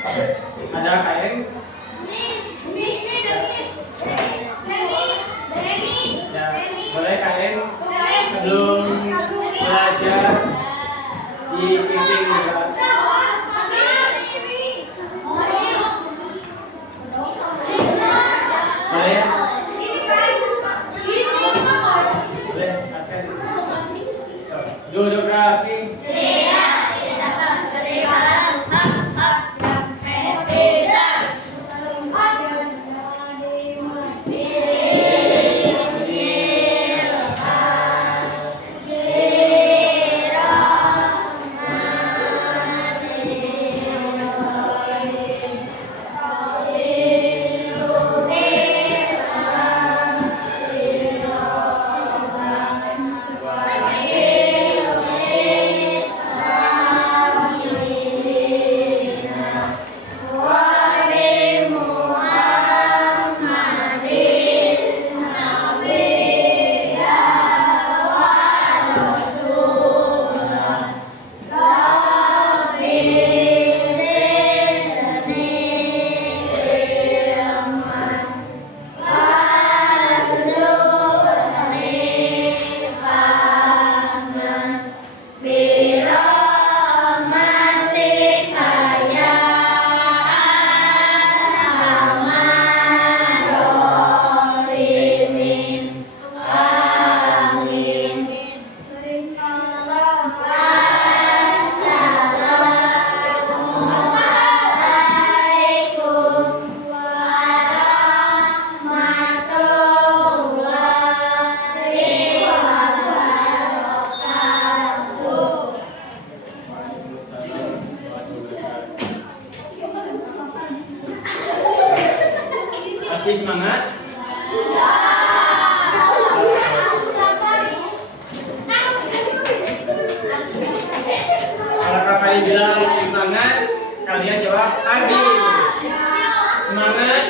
Ada kain. Ya, boleh kain sebelum belajar di pimpin juga. Boleh ya? Boleh, Askan. Duduk rapi. Masih semangat? Kalau kakak bilang semangat, kalian jawab Adi. Semangat.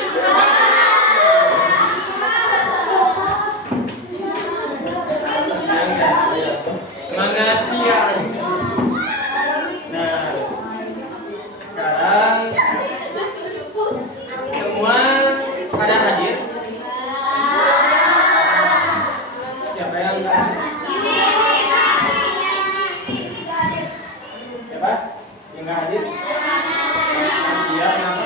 Semangat siang. Nah, sekarang semua pada hadir. Siapa yang enggak? Siapa yang enggak hadir? Dia kenapa?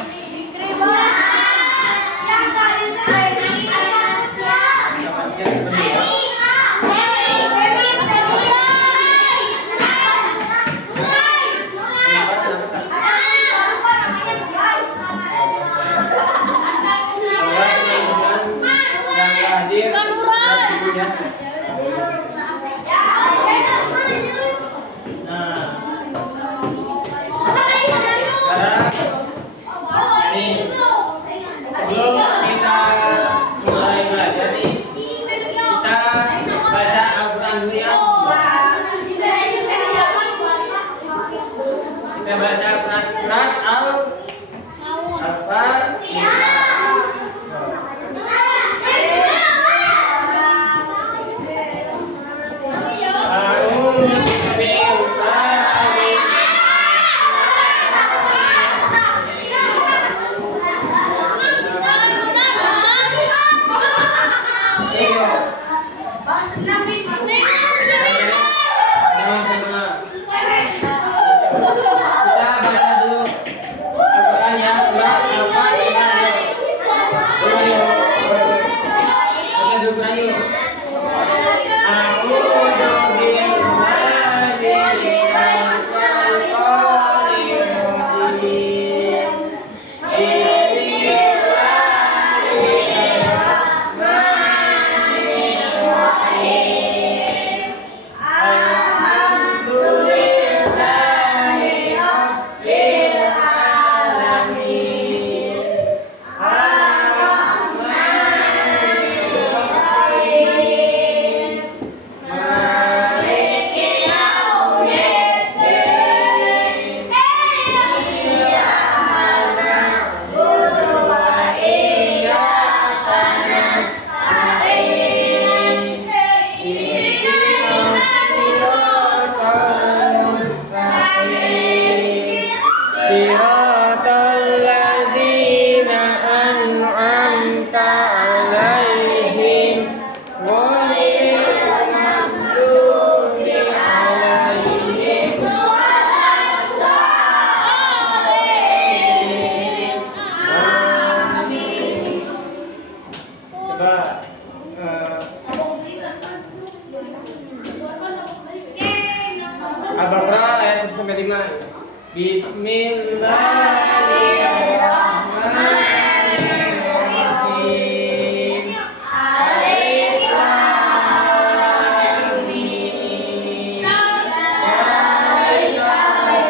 Bismillahirrahmanirrahim. Alif lam mim. Dzalikal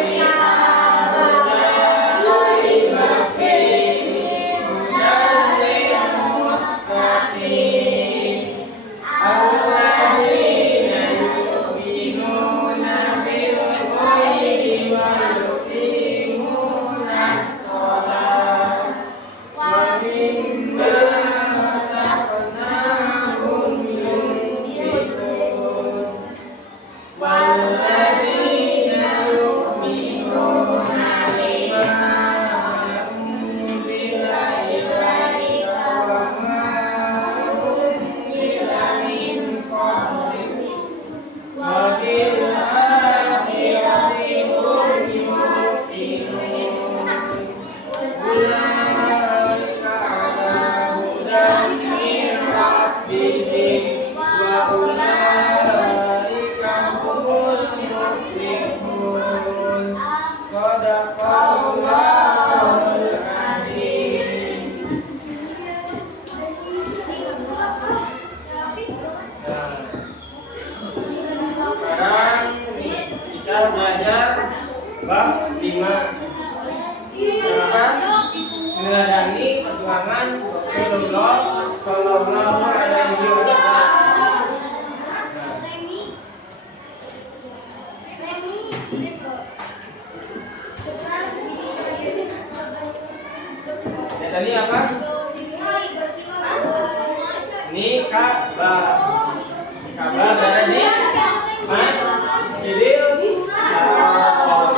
kitabu la raiba fihi hudan lil muttaqin. Alladzina yu'minuna bil ghaibi wa yuqimunas shalah wa mimma razaqnahum yunfiqun. Walladzina yu'minuna bima unzila ilaika wa ma unzila min qablika wa bil akhirati hum yuqinun. Ulaika ala hudan min rabbihim wa ulaika humul muflihun. Shadaqallahul azim. Sekarang kita belajar bab 5. Meneladani perjuangan Rasulullah Shallallahu Alaihi Wasallam. Ya, tadi apa? Ini Ka'bah. Ka'bah berada di Masjidil Haram.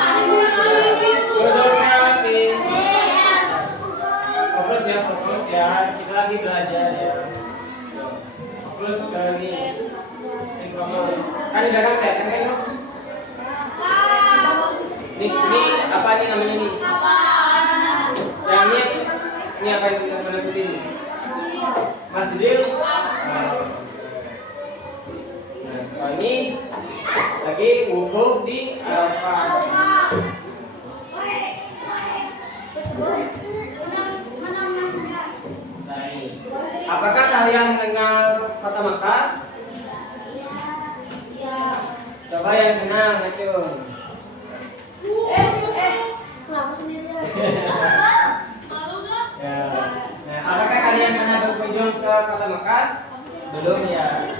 Fokus ya, kita lagi belajar ya. Fokus ke ini. Kan di belakang kelihatan kan? Ini apa nih namanya nih? Yang ini apa yang kita putih ini? Masjidil. Nah, ini lagi wukuf di Arafah. Apakah kalian kenal kota Makkah? Coba yang kenal, ngacung. Kenapa sendirian? Ya. Nah, apakah kalian pernah berkunjung ke kota Makkah? Belum ya.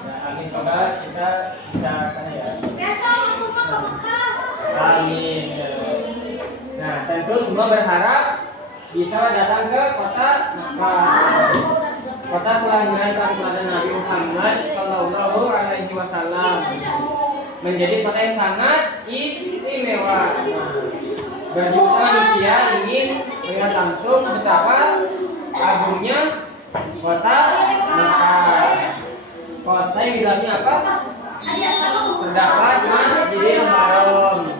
Nah, amin kabar kita bisa sana ya. Amin. Nah, tentu semua berharap bisa datang ke kota Makkah. Kota kelahiran sang teladan Nabi Muhammad Shallallahu Alaihi Wasallam, menjadi kota yang sangat istimewa. Berjuta manusia ingin melihat langsung betapa agungnya kota Makkah. Kota yang di dalamnya apa? Terdapat Masjidil Haram,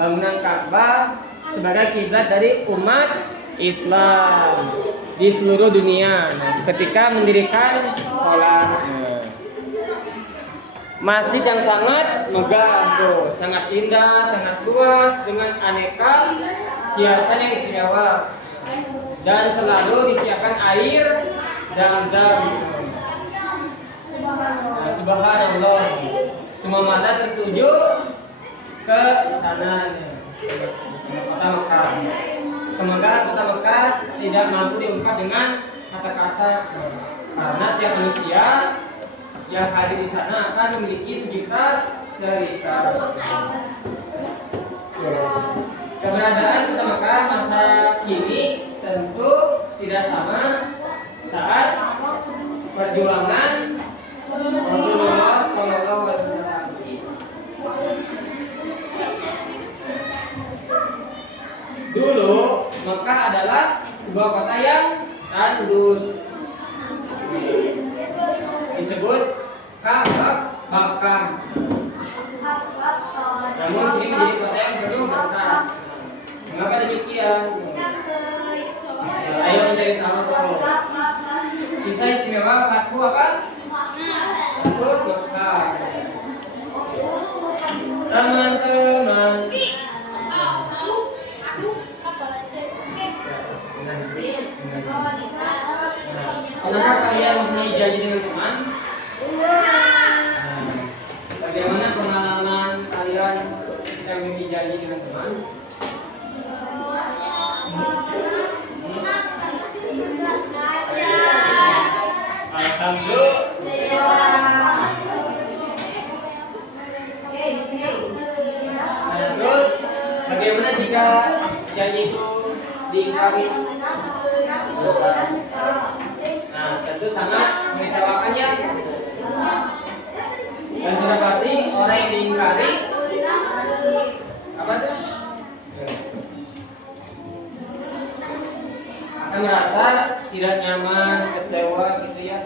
bangunan Ka'bah sebagai kiblat dari umat Islam di seluruh dunia. Nah, ketika mendirikan sholat, masjid yang sangat megah, tuh, sangat indah, sangat luas dengan aneka hiasan yang istimewa, dan selalu disediakan air zam-zam. Nah, subhanallah, semua mata tertuju ke sana, kota Makkah. Semoga kota Makkah tidak mampu diungkap dengan kata-kata, karena setiap manusia yang hadir di sana akan memiliki sejuta cerita. Keberadaan kota Makkah masa kini tentu tidak sama saat perjuangan Rasulullah Shallallahu Alaihi Wasallam. Dulu Makkah adalah sebuah kota yang tandus, disebut Ka'bah Makkah. Namun kini menjadi kota yang penuh berkah. Mengapa demikian? Ayo mencari tahu. Kisah istimewa satu apa? Satu Makkah. teman-teman. Pernahkah kalian mempunyai janji dengan teman? Bagaimana pengalaman kalian yang mempunyai janji dengan teman? Alasan dulu. Terus bagaimana jika janji itu diingkari? Nah, tentu sangat mengecewakannya. Dan sudah pasti orang yang diingkari apa tuh? Akan merasa tidak nyaman, kecewa gitu ya.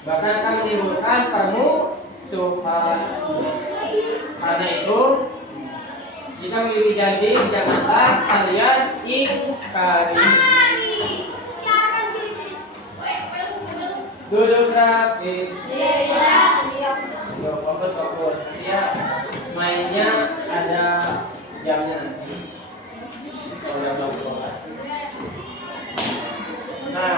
Bahkan akan menimbulkan permusuhan. Karena itu, jika memiliki janji, janganlah kalian ingkari. Duduk rapi. Fokus. Ya, mainnya ada jamnya nanti. Nah,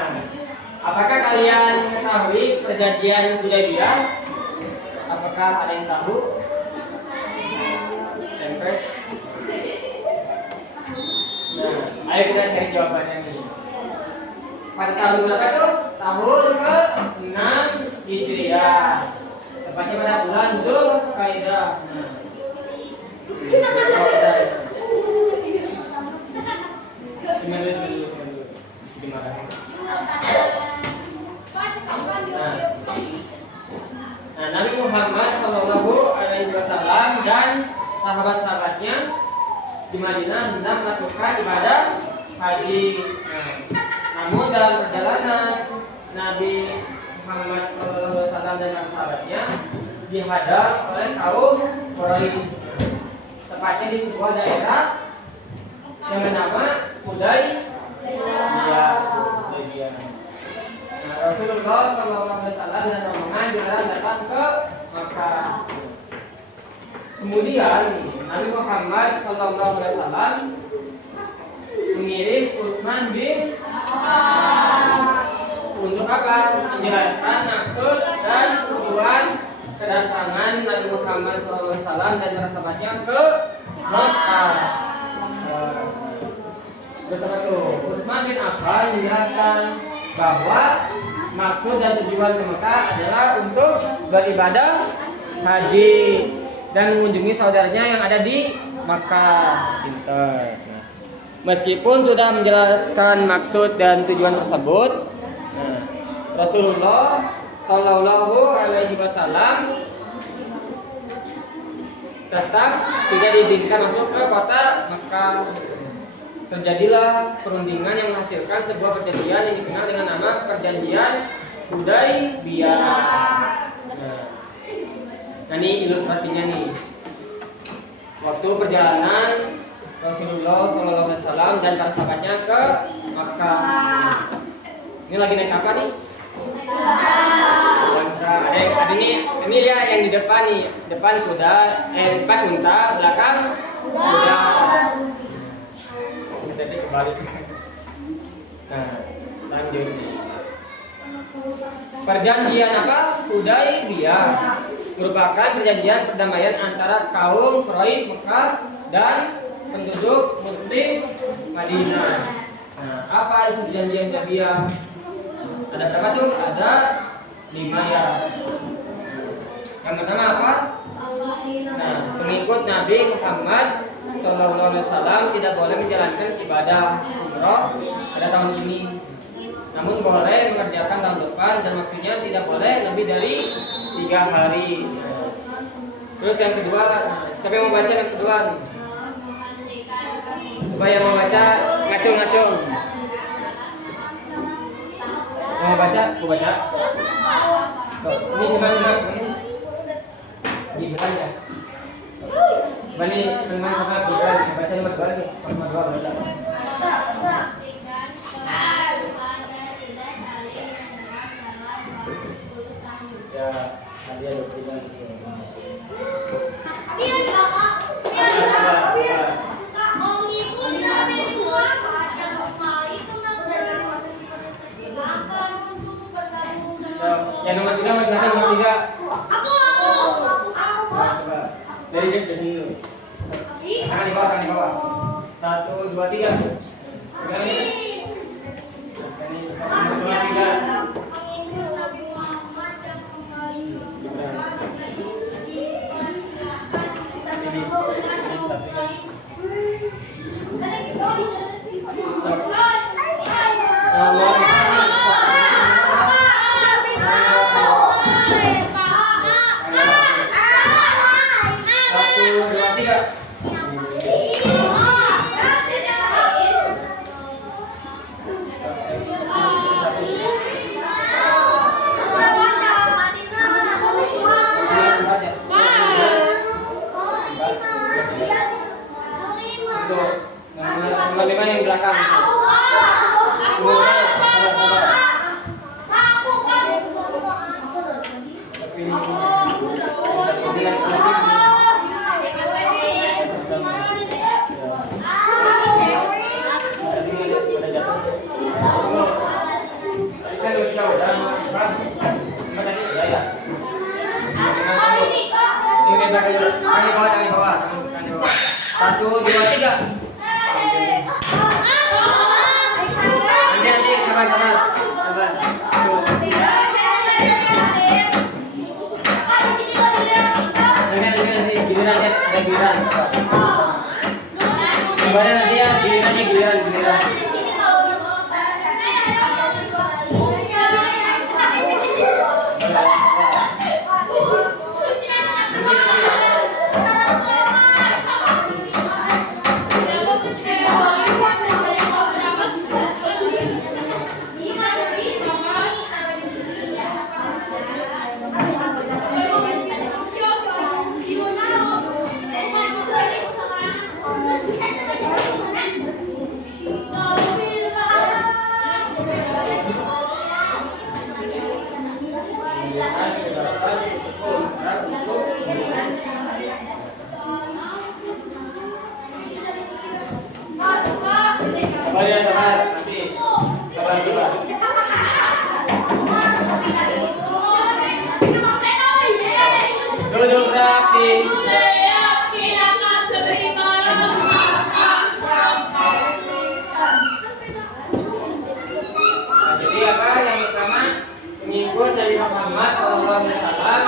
apakah kalian mengetahui perjanjian Hudaybiyah? Apakah ada yang tahu? Tempe. Nah, ayo kita cari jawabannya nih. Pada tahun berapa tuh? Tahun ke-6 Hijriah. Tepatnya pada bulan Dzulqa'dah. Nah. Nah, Nabi Muhammad SAW dan sahabat-sahabatnya di Madinah hendak melakukan ibadah haji. Namun dalam perjalanan Nabi Muhammad SAW dan sahabatnya dihadang oleh kaum Quraisy, tepatnya di sebuah daerah yang bernama Hudaybiyah. Nah, Rasulullah SAW dan rombongan dilarang datang ke Makkah. Kemudian Nabi Muhammad SAW mengirim Utsman bin untuk apa? Menjelaskan maksud dan tujuan kedatangan Nabi Muhammad SAW dan para sahabatnya ke Makkah. Betul. Utsman bin Affan menjelaskan bahwa maksud dan tujuan ke Makkah adalah untuk beribadah haji dan mengunjungi saudaranya yang ada di Makkah. Pintar. Meskipun sudah menjelaskan maksud dan tujuan tersebut, Rasulullah Shallallahu Alaihi Wasallam tetap tidak diizinkan masuk ke kota Makkah. Terjadilah perundingan yang menghasilkan sebuah perjanjian yang dikenal dengan nama Perjanjian Hudaybiyah. Nah, ini ilustrasinya nih. Waktu perjalanan Rasulullah SAW dan para sahabatnya ke Makkah. Ini lagi naik apa nih? Ada ini ya yang di depan nih. Depan kuda, depan unta, belakang kuda. Jadi kebalik. Nah, lanjut. Perjanjian apa? Hudaybiyah merupakan perjanjian perdamaian antara kaum Quraisy Mekah dan penduduk Muslim Madinah. Nah, apa isi perjanjian Hudaybiyah? Ada berapa tuh? Ada 5 ya. Yang pertama apa? Nah, pengikut Nabi Muhammad SAW tidak boleh menjalankan ibadah umroh pada tahun ini. Namun boleh mengerjakan tahun depan dan waktunya tidak boleh lebih dari 3 hari. Terus yang kedua, siapa yang mau baca yang kedua? Supaya mau baca ngacung-ngacung. Mau baca? Aku baca. Ini sebenarnya ini ya. Bani teman sama bukan baca nomor 2 nih. Nomor 2 baca. Ya, tadi ada 3. dulu. Tangan di bawah, tangan di bawah. 1, 2, 3. Pegang ini. Ini 1, 2, 3. Nomor 5 yang belakang. Tangan di bawah. 1, 2, 3. Nanti sabar. Nanti giliran ya, ada giliran. Kemarin nanti ya gilirannya giliran. Sabar. Nanti sabar dulu. Duduk rapi. Jadi apa yang pertama, pengikut dari Muhammad SAW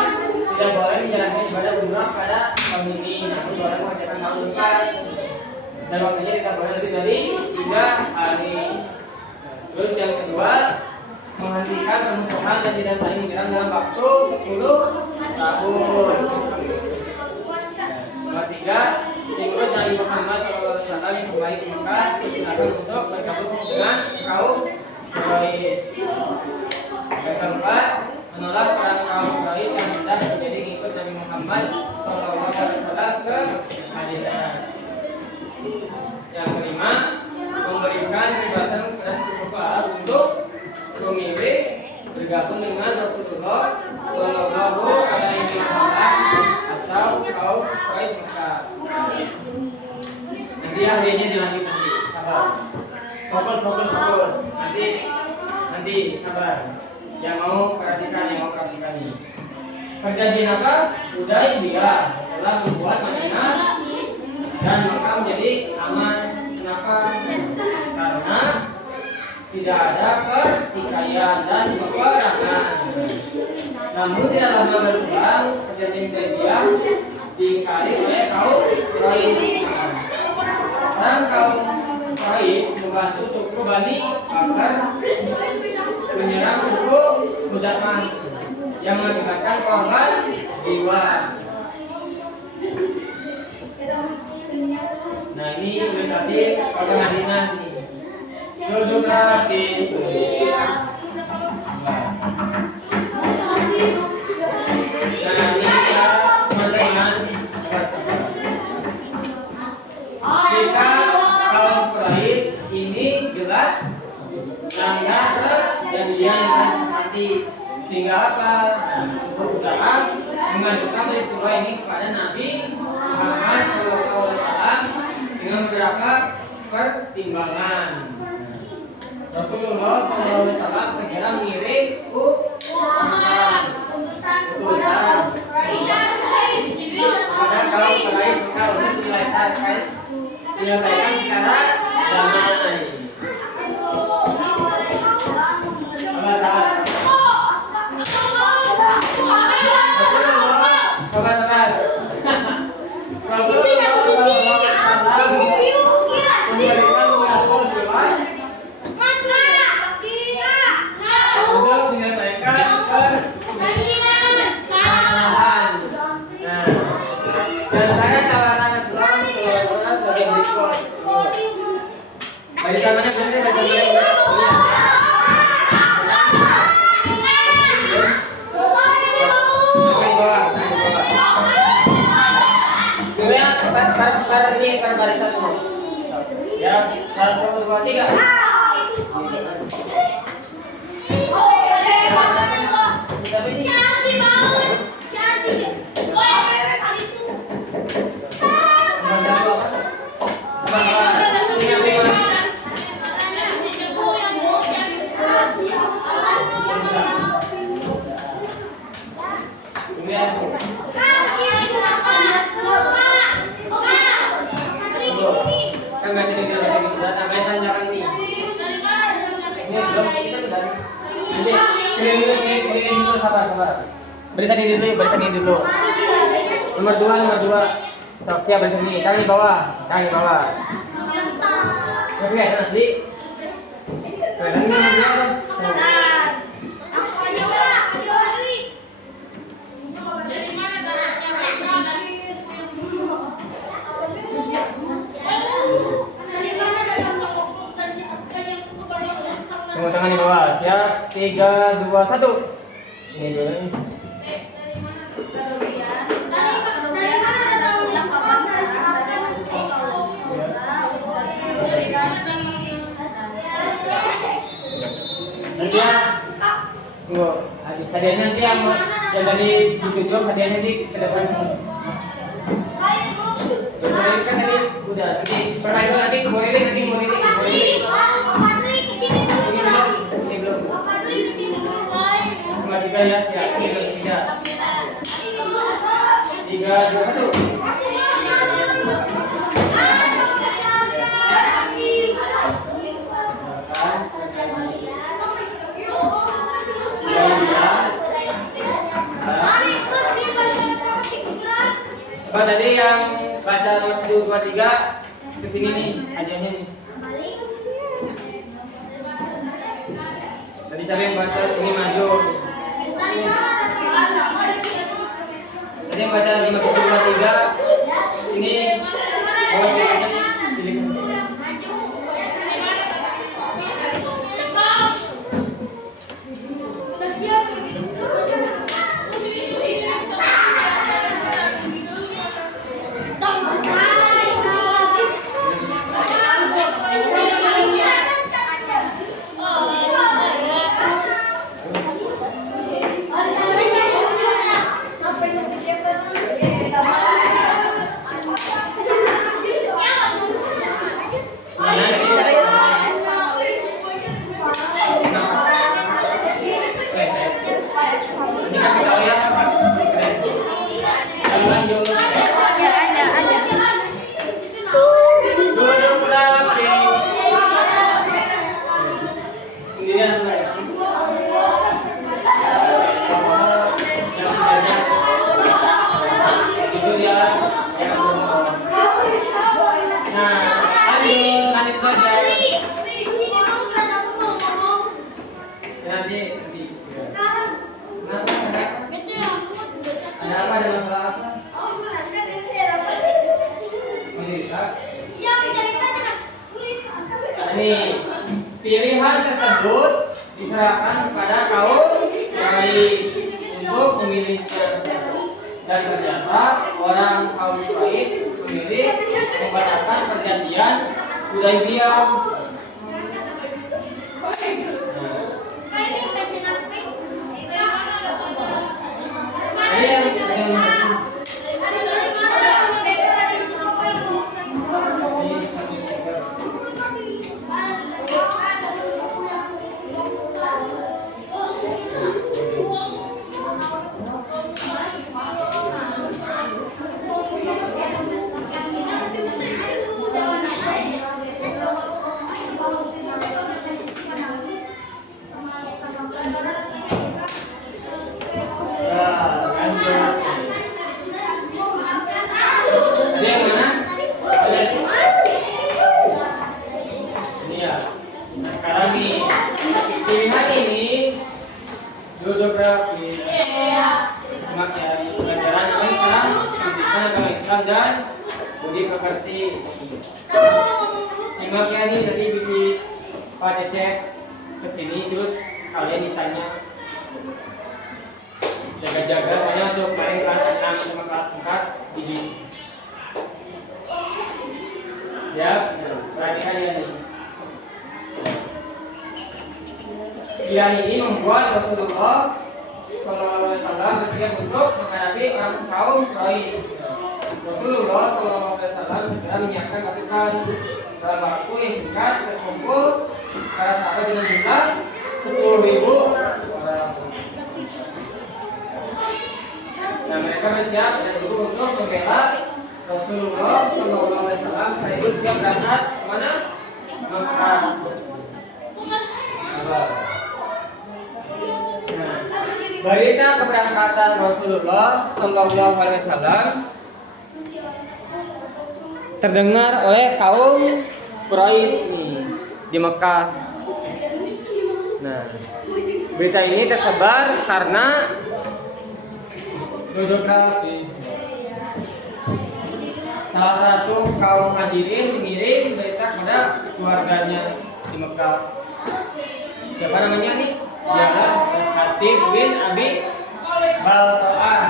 tidak boleh menjalankan ibadah umrah pada tahun ini, namun boleh mengerjakan tahun depan. Dan waktunya tidak boleh lebih dari 3 hari. Terus yang kedua, menghentikan permusuhan dan tidak saling menyerang dalam waktu 10 tahun. Nomor 3, pengikut dari Muhammad SAW yang kembali ke Mekah digunakan untuk bergabung dengan kaum Quraisy. Yang keempat, menolak para kaum Quraisy yang hendak menjadi pengikut Nabi Muhammad SAW ke Madinah. Yang kelima, memberikan kebebasan kepada suku Arab untuk memilih bergabung dengan Rasulullah Shallallahu Alaihi Wasallam atau kaum Quraisy Mekah. Nanti akhirnya dilanjut nanti, sabar. Fokus. Nanti sabar. Yang mau perhatikan ini. Perjanjian apa? Hudaybiyah telah membuat Madinah dan Mekah menjadi aman. Kenapa? Karena tidak ada pertikaian dan peperangan. Namun tidak lama berselang, perjanjian Hudaybiyah diingkari oleh kaum Quraisy. Orang kaum Quraisy membantu suku Bani Bakar menyerang suku Khuza'ah yang mengakibatkan korban jiwa. Nah ini ilustrasi kota Madinah nih. Duduk rapi. Nah ini ya teman-teman. Jika kaum Quraisy ini jelas melanggar perjanjian nanti, sehingga apa? Khuza'ah mengajukan peristiwa ini kepada Nabi Muhammad SAW dengan beberapa pertimbangan. Rasulullah SAW segera mengirim utusan kepada kaum Quraisy menyelesaikan secara damai. Sabar. Ya, 1, 2, 3. Sabar. Barisan ini dulu. Nomor 2. Siap barisan ini. Tangan di bawah. Oke, nanti. Tunggu tangan di bawah. Siap. 3, 2, 1. Ini dulu. Hadiahnya nanti yang dari ditunjuk hadiahnya sih ke depan. Kan tadi udah nanti pertanyaan nanti boleh nanti boleh. Ini belum. Nomor 3 ya, siap. 3, 2, 1. Apa tadi yang baca nomor 1, 2, 3 kesini nih hadiahnya nih. Tadi siapa yang baca ini maju. Tadi yang baca 5, 1, 2, 3 ini pilih. Nih, pilihan tersebut diserahkan kepada kaum baik untuk memilihnya, dan ternyata orang kaum baik memilih membatalkan perjanjian Hudaybiyah. jadi mengerti. Simak ya nih, nanti bisa Pak Cecep kesini terus kalian ditanya. Jaga-jaga soalnya untuk kalian kelas 6 sama kelas 4 jadi ya, perhatikan ya nih. Pilihan ini membuat Rasulullah SAW bersiap untuk menghadapi orang kaum Quraisy. Rasulullah SAW segera menyiapkan pasukan dalam waktu yang singkat terkumpul para sahabat dengan jumlah 10.000 orang. Nah, mereka bersiap dan dulu untuk membela Rasulullah SAW sekaligus siap berangkat kemana? Mekah. Berita keberangkatan Rasulullah SAW terdengar oleh kaum Quraisy di Mekah. Nah, berita ini tersebar karena geografi. Salah satu kaum hadirin mengirim berita kepada keluarganya di Mekah. Siapa namanya nih? Ialah Hatib bin Abi Balto'ah.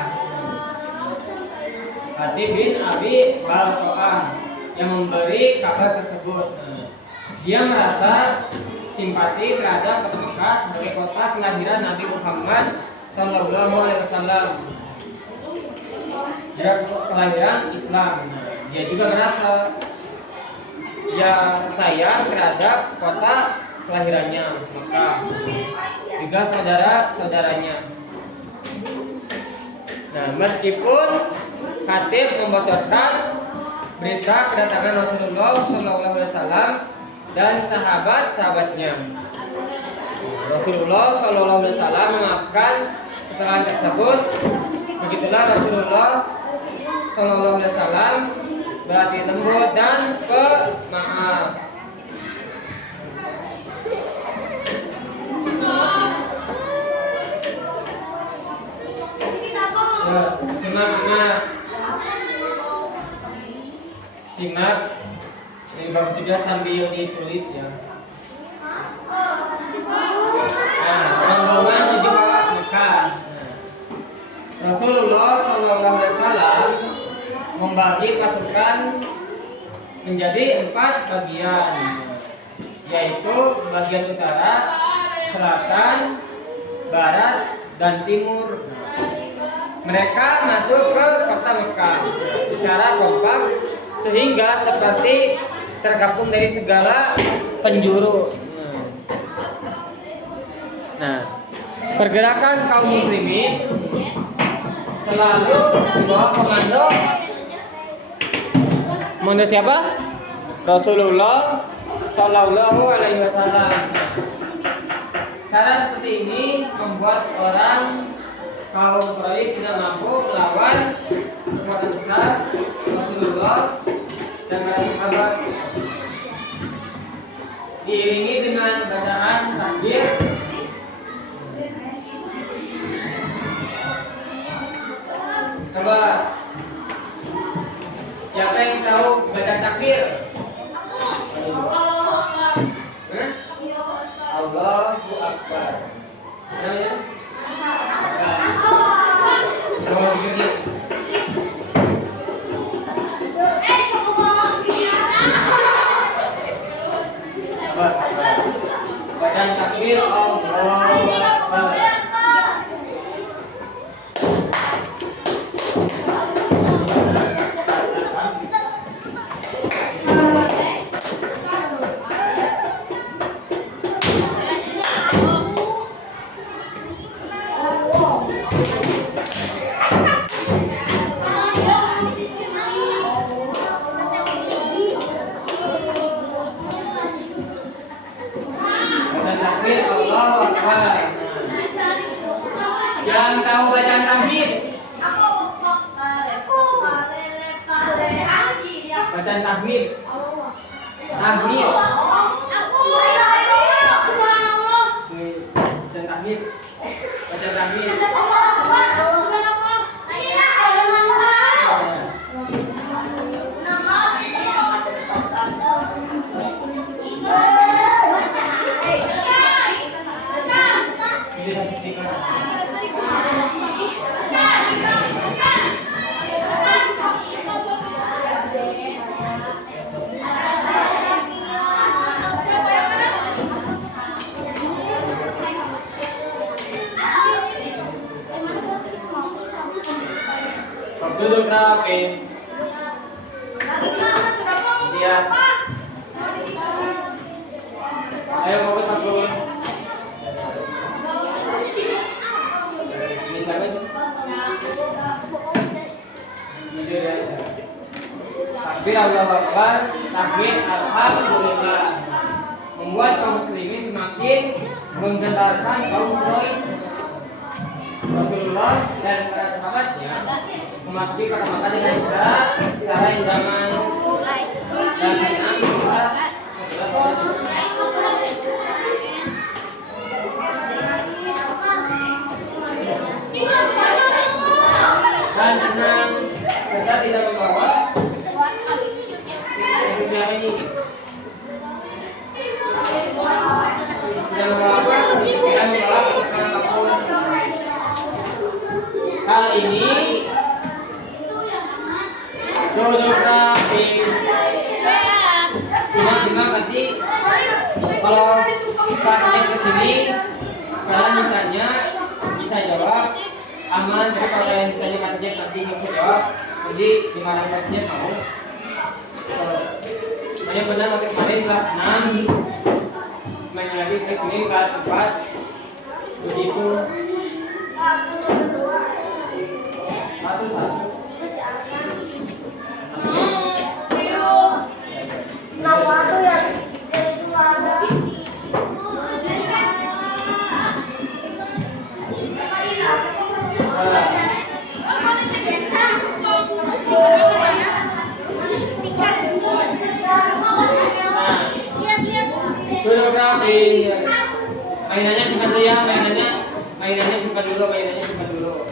Hatib bin Abi Balto'ah yang memberi kabar tersebut. Dia merasa simpati terhadap kota Mekah sebagai kota kelahiran Nabi Muhammad SAW. Dia kelahiran Islam. Dia juga merasa ya sayang terhadap kota kelahirannya Mekah, juga saudara-saudaranya. Nah, meskipun Hatib membocorkan berita kedatangan Rasulullah SAW dan sahabat-sahabatnya, Rasulullah SAW memaafkan kesalahan tersebut. Begitulah Rasulullah SAW berhati lembut dan pemaaf. Simak ini bagus juga sambil ditulis ya. Nah, rombongan menuju Mekah. Rasulullah SAW membagi pasukan menjadi 4 bagian, yaitu bagian utara, selatan, barat, dan timur. Mereka masuk ke kota Mekah secara kompak sehingga seperti tergabung dari segala penjuru. Nah, pergerakan kaum muslimin selalu di bawah komando siapa? Rasulullah Shallallahu Alaihi Wasallam. Cara seperti ini membuat orang kaum Quraisy tidak mampu melawan kekuatan besar Rasulullah dan para sahabat. Diiringi dengan bacaan takbir, coba siapa yang tahu baca takbir? Allahu Akbar. Namanya? Bacaan takbir Allahu Akbar. Yang tahu bacaan tahmid? Bacaan tahmid. Tahmid. Bacaan tahmid. Bacaan tahmid. Duduk rapi. Lihat. Ayo fokus aku. Ini siapa? Takbir Allahu Akbar, takbir Alhamdulillah. Membuat kaum muslimin semakin menggentarkan kaum Quraisy. Rasulullah dan para sahabatnya memasuki kota Makkah dengan cara yang jangan dan tenang dan tenang serta tidak membawa sejarah ini tidak membawa apapun. Hal ini duduk rapi. Simak nanti kalau kita cek ke sini kalian mintanya bisa jawab aman, tapi kalau kalian ditanya katanya nanti nggak bisa jawab, jadi dimarah katanya mau. Hanya benar waktu kemarin kelas 6 main lagi ini kelas 4 begitu. Satu. Nama tuh yang itu ada. Duduk rapi. Mainannya simpan dulu ya, mainannya simpan dulu.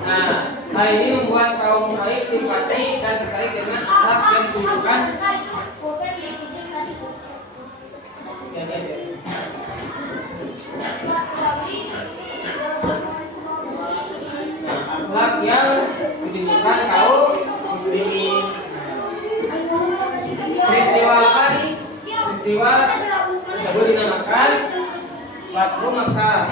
Nah, hal ini membuat kaum Quraisy simpati dan tertarik dengan akhlak yang ditunjukkan. Akhlak yang ditunjukkan kaum muslimin. Peristiwa apa nih? Peristiwa tersebut dinamakan Fathu Makkah,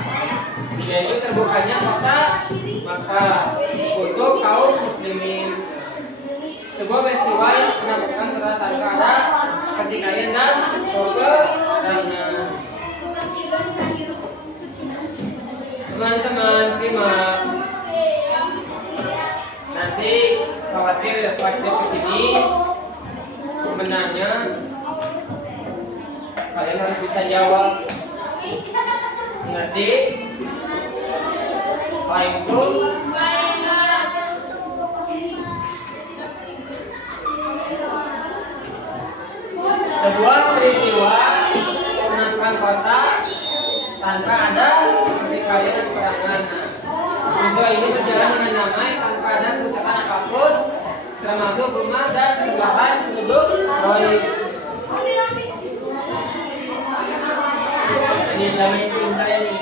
yaitu terbukanya kota Makkah untuk kaum muslimin. Sebuah peristiwa yang menakutkan antara pertikaian dan peperangan. Teman-teman simak. Nanti khawatir ke sini sebenarnya kalian harus bisa jawab. Nanti itu sebuah peristiwa menakutkan kota tanpa ada pertikaian dan peperangan. Peristiwa ini berjalan dengan damai tanpa ada kerusakan apapun, termasuk rumah dan sebelahan penduduk Quraisy. Ini damai itu indah ini.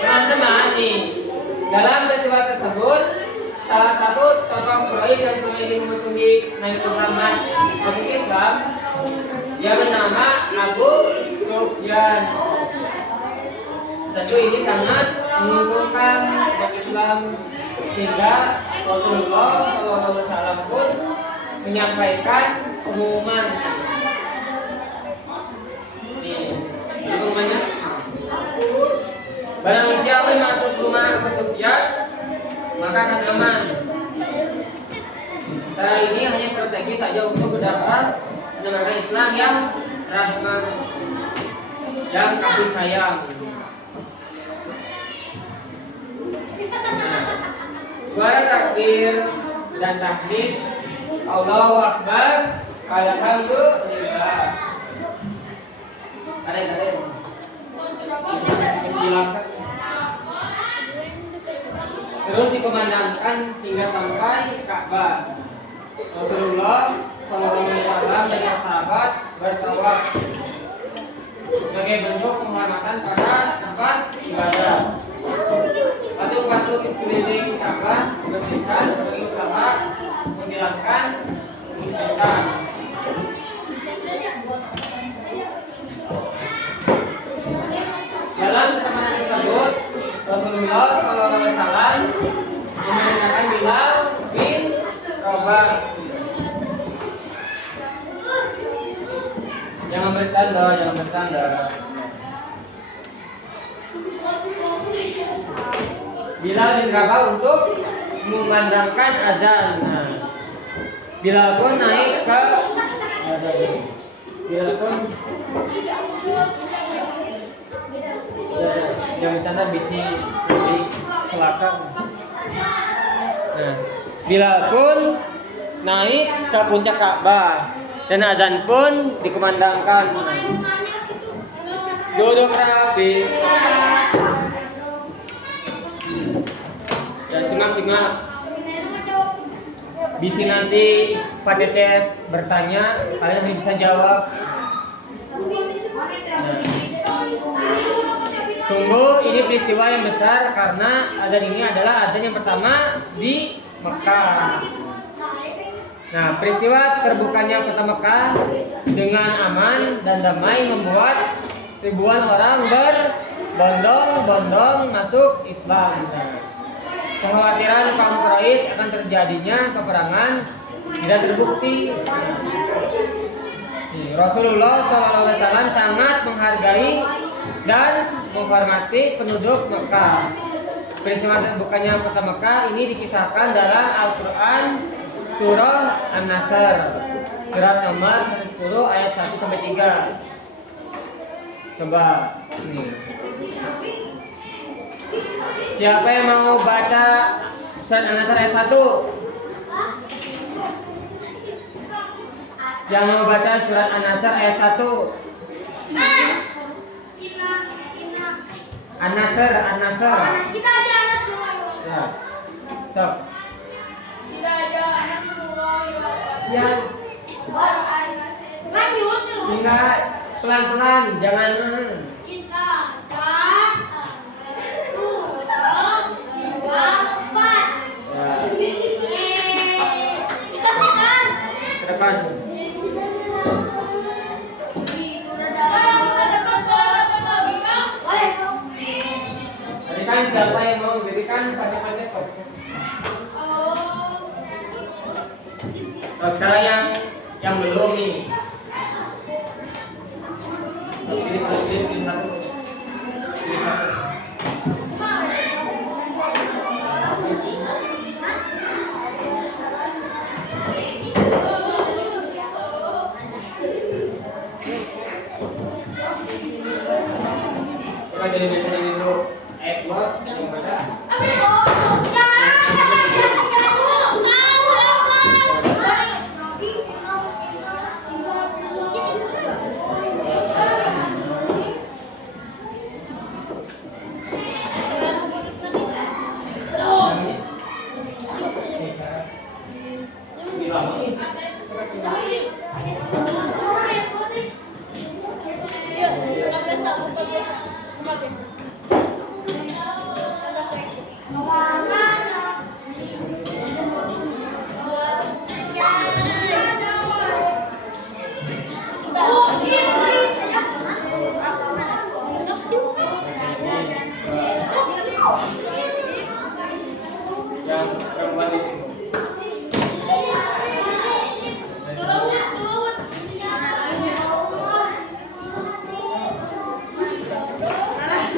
Teman-teman nih, dalam peristiwa tersebut salah satu tokoh Quraisy yang selama ini memusuhi Nabi Muhammad masuk Islam, dia bernama Abu Sufyan. Tentu ini sangat menguntungkan umat Islam sehingga Rasulullah SAW pun menyampaikan pengumuman. Nih, pengumumannya. Barang siapa masuk rumah Abu Sufyan maka akan aman. Cara ini hanya strategi saja untuk dapat menegakkan Islam yang rahmat, yang kasih sayang. Suara takbir dan tahmid Allahu Akbar, alhamdulillah. Kalian silakan. Terus dikumandangkan hingga sampai Ka'bah. Rasulullah SAW dengan sahabat bertawaf. sebagai bentuk penghormatan pada tempat ibadah. Batu-batu di sekeliling Ka'bah dibersihkan sebagai usaha menghilangkan kemusyrikan. Dalam kesempatan tersebut, Rasulullah SAW memerintahkan Bilal bin Rabah. Jangan bercanda, jangan bercanda. Bilal bin Rabah untuk memandangkan azan. Nah, Bilal pun naik ke Bilal pun yang bercanda bisi di selaka. Nah, Bilal pun naik ke puncak Ka'bah dan azan pun dikumandangkan. Duduk rapi. Ya, simak. Bisi nanti Pak Cecep bertanya, kalian bisa jawab. Nah, sungguh ini peristiwa yang besar karena azan ini adalah azan yang pertama di Mekah. Nah, peristiwa terbukanya kota Mekah dengan aman dan damai membuat ribuan orang berbondong-bondong masuk Islam. Kekhawatiran kaum Quraisy akan terjadinya peperangan tidak terbukti. Rasulullah SAW sangat menghargai dan menghormati penduduk Mekah. Peristiwa terbukanya kota Mekah ini dikisahkan dalam Al-Quran surah An-Nasr, surat nomor 10 ayat 1-3. Coba nih. Siapa yang mau baca surat An-Nasr ayat 1? Yang mau baca surat An-Nasr ayat 1? An-Nasr. Kita aja anak semua. Ya. Stop. Tidak ada anak semua. Ya. Lanjut terus. Enggak, pelan-pelan, jangan. Kita dan 7, 2, 4. Ya. Kita kan. Ke depan. Tadi kan siapa yang mau jadi kan pakai kok. Nah, sekarang yang belum nih. Pilih satu. Pilih satu. Coba jadi baca ini dulu. Ayat 2 yang baca. Yang perempuan itu.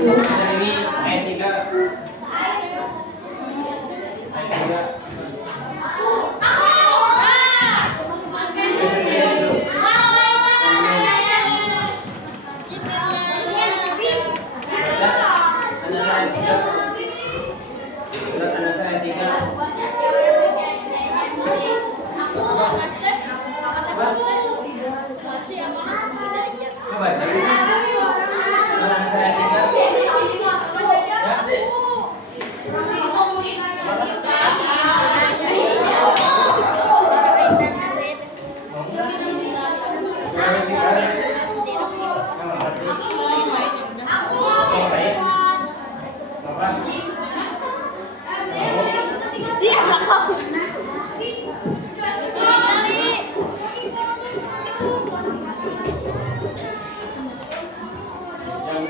Dan ini ayat 3. Ayat 3.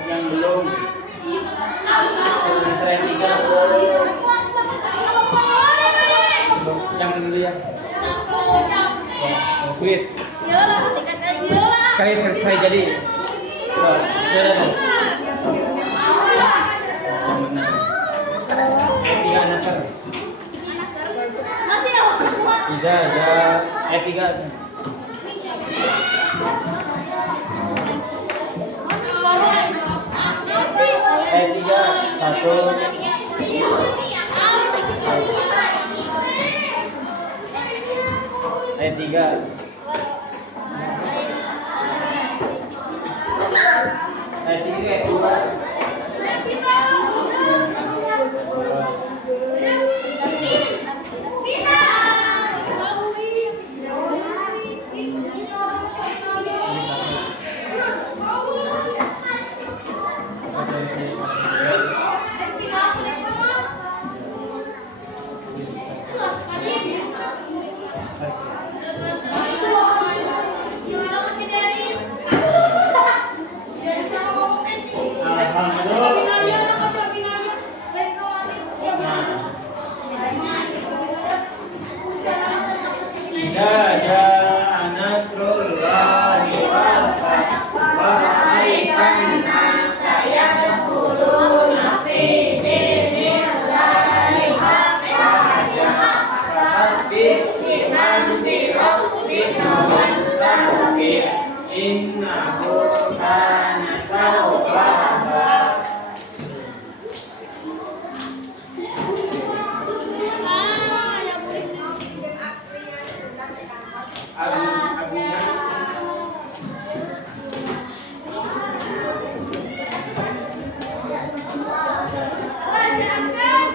Yang belum saya tiga yang dulu ya sweet sekali jadi ya yang menang tiga nasar tiga ya tiga tiga satu tiga dua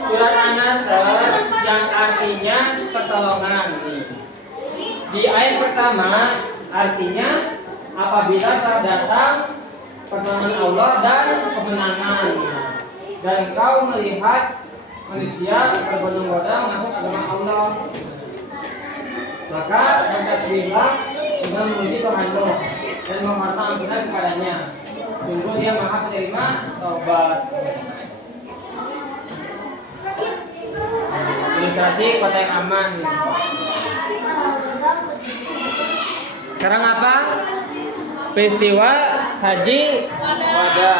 Surat An-Nasr yang artinya pertolongan. Di ayat pertama artinya apabila telah datang pertolongan Allah dan kemenangan dan kau melihat manusia berbondong-bondong masuk agama Allah, maka bertasbihlah dengan memuji Tuhanmu dan memohon ampunan kepadanya. Sungguh Dia Maha Penerima Taubat. Ilustrasi kota yang aman. Sekarang apa? Peristiwa Haji Wada.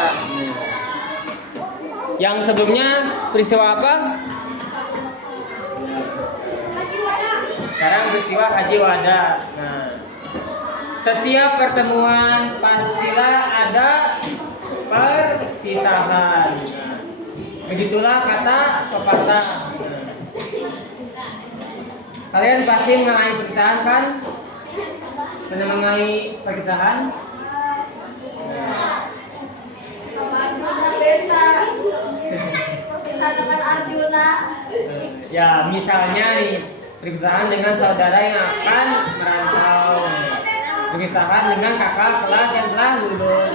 Yang sebelumnya peristiwa apa? Sekarang peristiwa Haji Wada. Nah, setiap pertemuan pastilah ada perpisahan. Begitulah kata pepatah. Kalian pasti mengalami perpisahan kan? Pernah mengalami perpisahan? Ya, misalnya nih perpisahan dengan saudara yang akan merantau, perpisahan dengan kakak kelas yang telah lulus,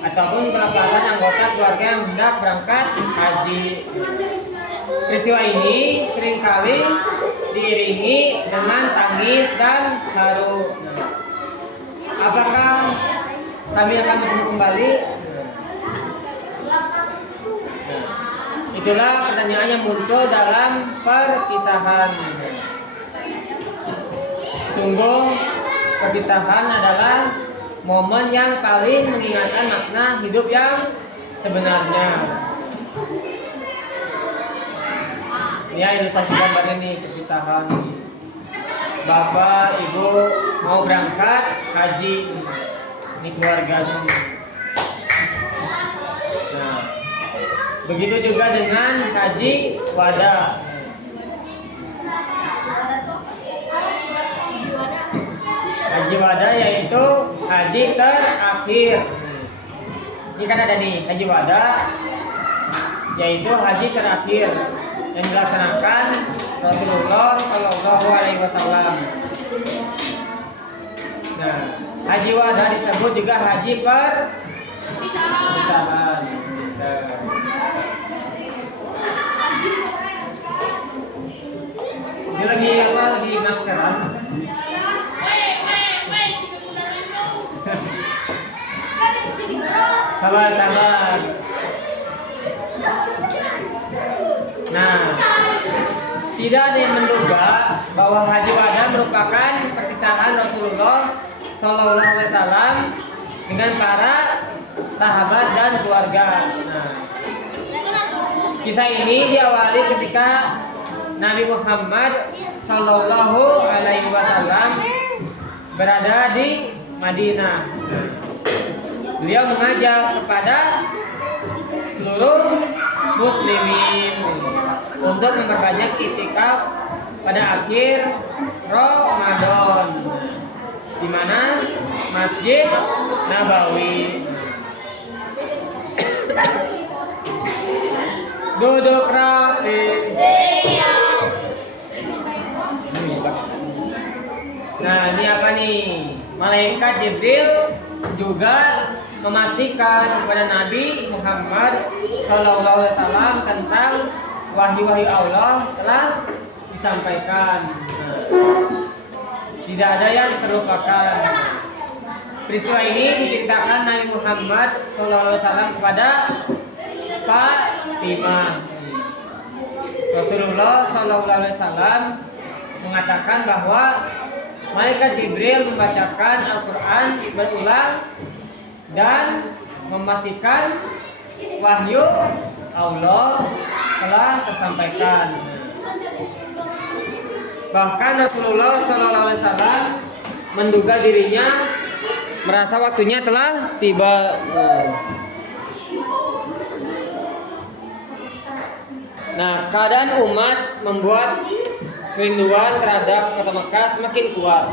ataupun pelepasan anggota keluarga yang hendak berangkat haji. Peristiwa ini seringkali diiringi dengan tangis dan haru. Apakah kami akan bertemu kembali? Itulah pertanyaan yang muncul dalam perpisahan. Sungguh perpisahan adalah momen yang paling mengingatkan makna hidup yang sebenarnya. Ya, ilustrasi gambar ini perpisahan. Bapak, ibu mau berangkat haji, ini keluarganya. Nah, begitu juga dengan haji wada. Haji wada yaitu haji terakhir. Ini kan ada nih haji wada, yaitu haji terakhir yang dilaksanakan Rasulullah Shallallahu Alaihi Wasallam. Nah, haji wada disebut juga haji perpisahan. Sabar. Nah, tidak ada yang menduga bahwa Haji Wada merupakan perpisahan Rasulullah Shallallahu Alaihi Wasallam dengan para sahabat dan keluarga. Nah, kisah ini diawali ketika Nabi Muhammad Shallallahu Alaihi Wasallam berada di Madinah. Beliau mengajak kepada seluruh muslimin untuk memperbanyak itikaf pada akhir Ramadan di mana Masjid Nabawi. Duduk rapi. Nah, ini apa nih? Malaikat Jibril juga memastikan kepada Nabi Muhammad SAW tentang wahyu-wahyu Allah telah disampaikan. Tidak ada yang terlupakan. Peristiwa ini diceritakan Nabi Muhammad SAW kepada Fatimah. Rasulullah SAW mengatakan bahwa Malaikat Jibril membacakan Al-Quran berulang dan memastikan wahyu Allah telah tersampaikan. Bahkan Rasulullah SAW menduga dirinya merasa waktunya telah tiba. Nah, keadaan umat membuat kerinduan terhadap kota Mekah semakin kuat.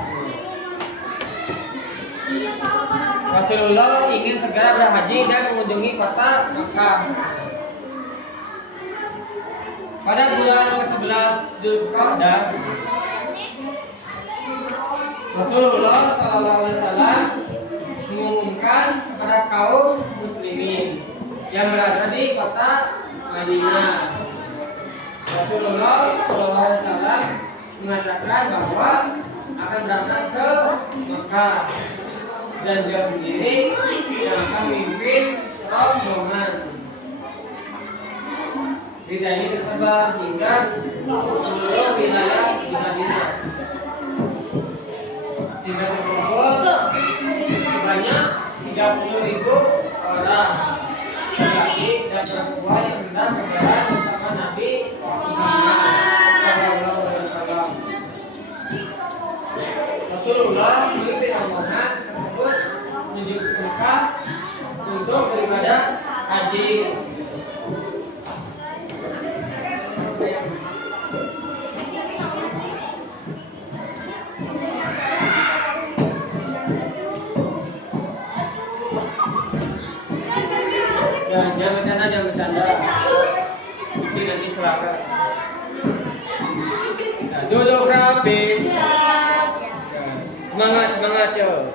Rasulullah ingin segera berhaji dan mengunjungi kota Mekah. Pada bulan ke-11 Dzulqa'dah, Rasulullah SAW mengumumkan kepada kaum muslimin yang berada di kota Madinah. Rasulullah SAW mengatakan bahwa akan berangkat ke Mekah dan dia sendiri yang akan memimpin rombongan. Berita ini tersebar hingga seluruh wilayah di Madinah, sehingga terkumpul sebanyak 30.000 orang laki-laki dan perempuan yang hendak berjalan bersama Nabi Sallallahu Alaihi Wasallam. Rasulullah memimpin rombongan tersebut menuju ke Mekah untuk beribadah haji. Jangan bercanda. Isi nanti celaka. Nah, duduk rapi. Semangat yo.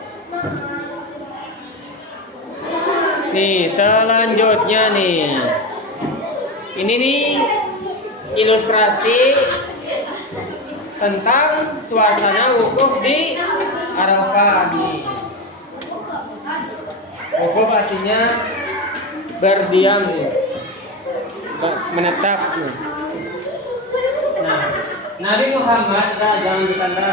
Nih, selanjutnya nih. Ini nih ilustrasi tentang suasana wukuf di Arafah nih. Wukuf artinya berdiam nih, menetap nih. Nah, Nabi Muhammad, jangan bercanda.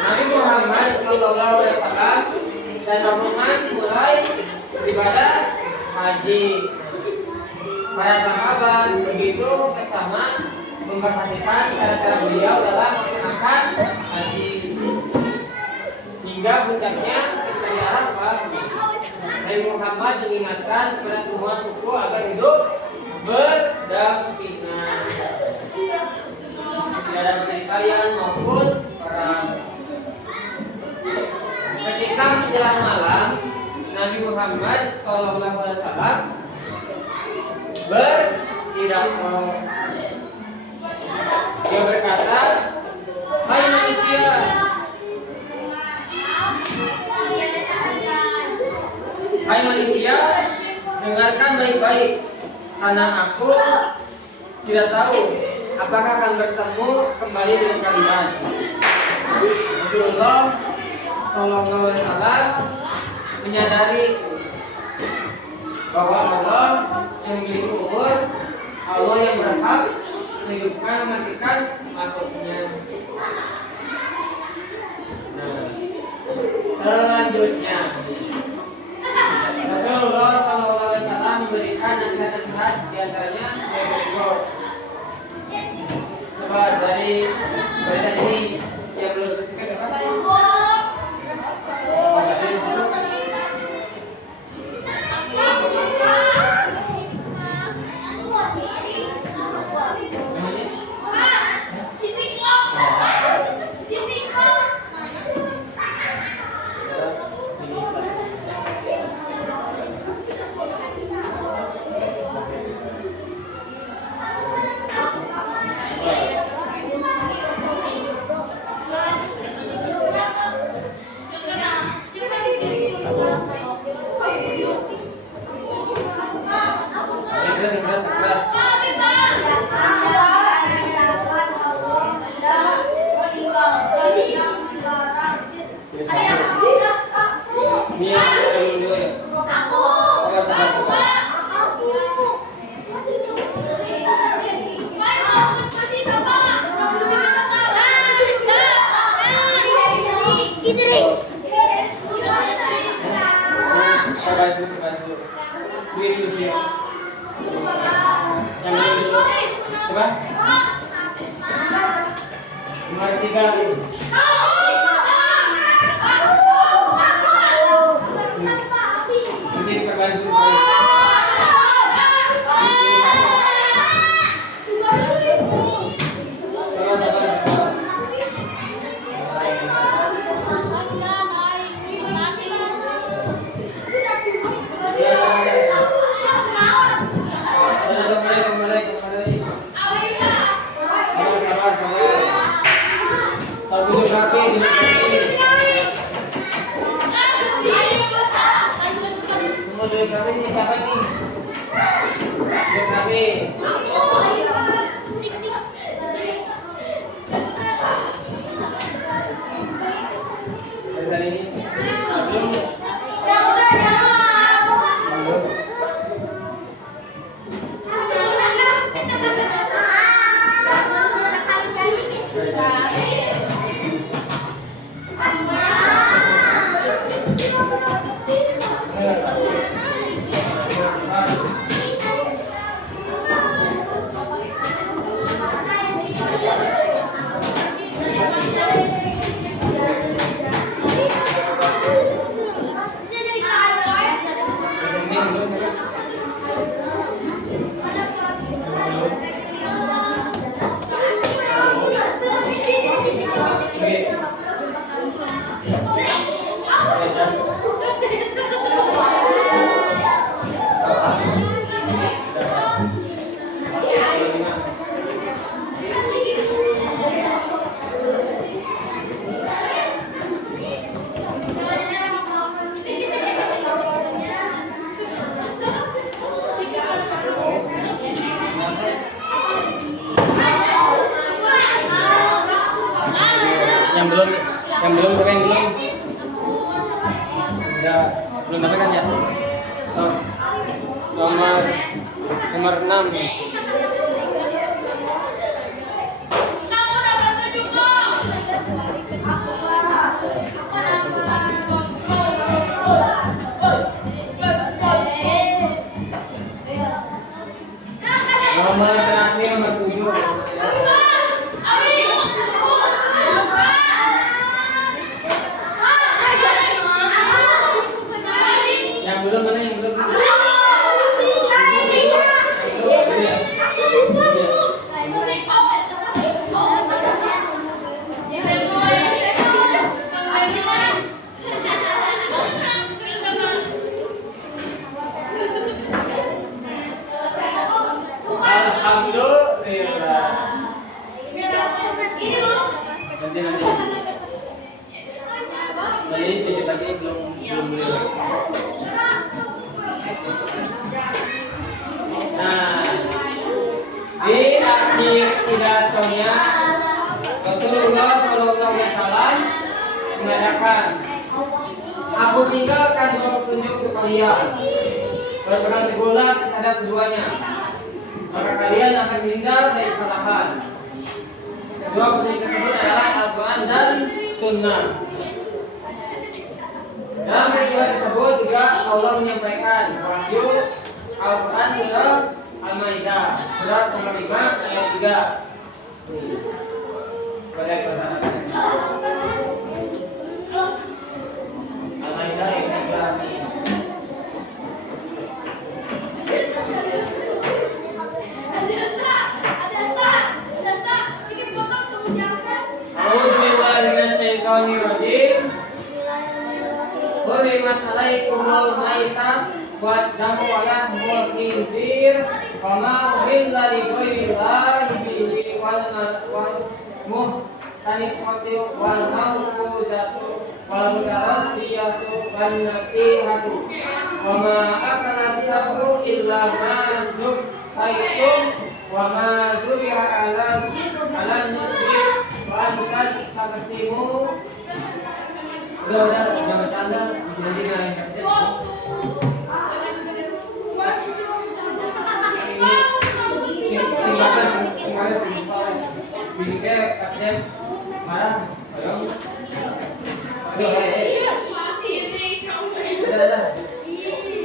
Nabi Muhammad Sallallahu Alaihi Wasallam dan rombongan mulai beribadah haji. Para sahabat begitu bersama memperhatikan cara-cara beliau dalam melaksanakan haji hingga puncaknya dari Arafah. Nabi Muhammad mengingatkan kepada semua suku agar hidup berdampingan, tidak ada pertikaian maupun perang. Ketika menjelang malam, Nabi Muhammad SAW berpidato. Dia berkata, "Hai manusia, hai manusia, dengarkan baik-baik, karena aku tidak tahu apakah akan bertemu kembali dengan kalian." Rasulullah Shallallahu Alaihi Wasallam menyadari bahwa Allah yang memiliki umur, Allah yang berhak menghidupkan mematikan makhluknya. Selanjutnya, Rasulullah SAW memberikan nasihat-nasihat diantaranya sebagai berikut. Coba dari ini yang belum tersikat apa? Nomor 6. Nomor terakhir nomor 7. Yang belum mana yang belum? Jadi sedikit lagi belum beli. Nah, di akhir pidatonya Rasulullah SAW mengatakan Aku tinggalkan dua petunjuk untuk kalian. Berpegang teguhlah terhadap keduanya, maka kalian akan terhindar dari kesalahan. Kedua petunjuk tersebut adalah Al-Quran dan Sunnah. Dalam peristiwa tersebut juga Allah menyampaikan wahyu Al-Quran surah Al-Maidah surat nomor 5 ayat 3. Pada bahasa Al-Maidah ayat 3. A'udzubillahiminasyaitonirrajim. Hurimat alaikumul maitah wa damu wa lahmul khinzir wa ma uhilla li ghairillahi bihi wal muhtanifatu wal mawqudatu wal mutaraddiyatu wan nafihatu wa ma akala sabu illa ma dzukaitum wa ma dzuriha ala nusri wa antas taqsimu. Udah, jangan canda, jadi lain. Ini katanya marah,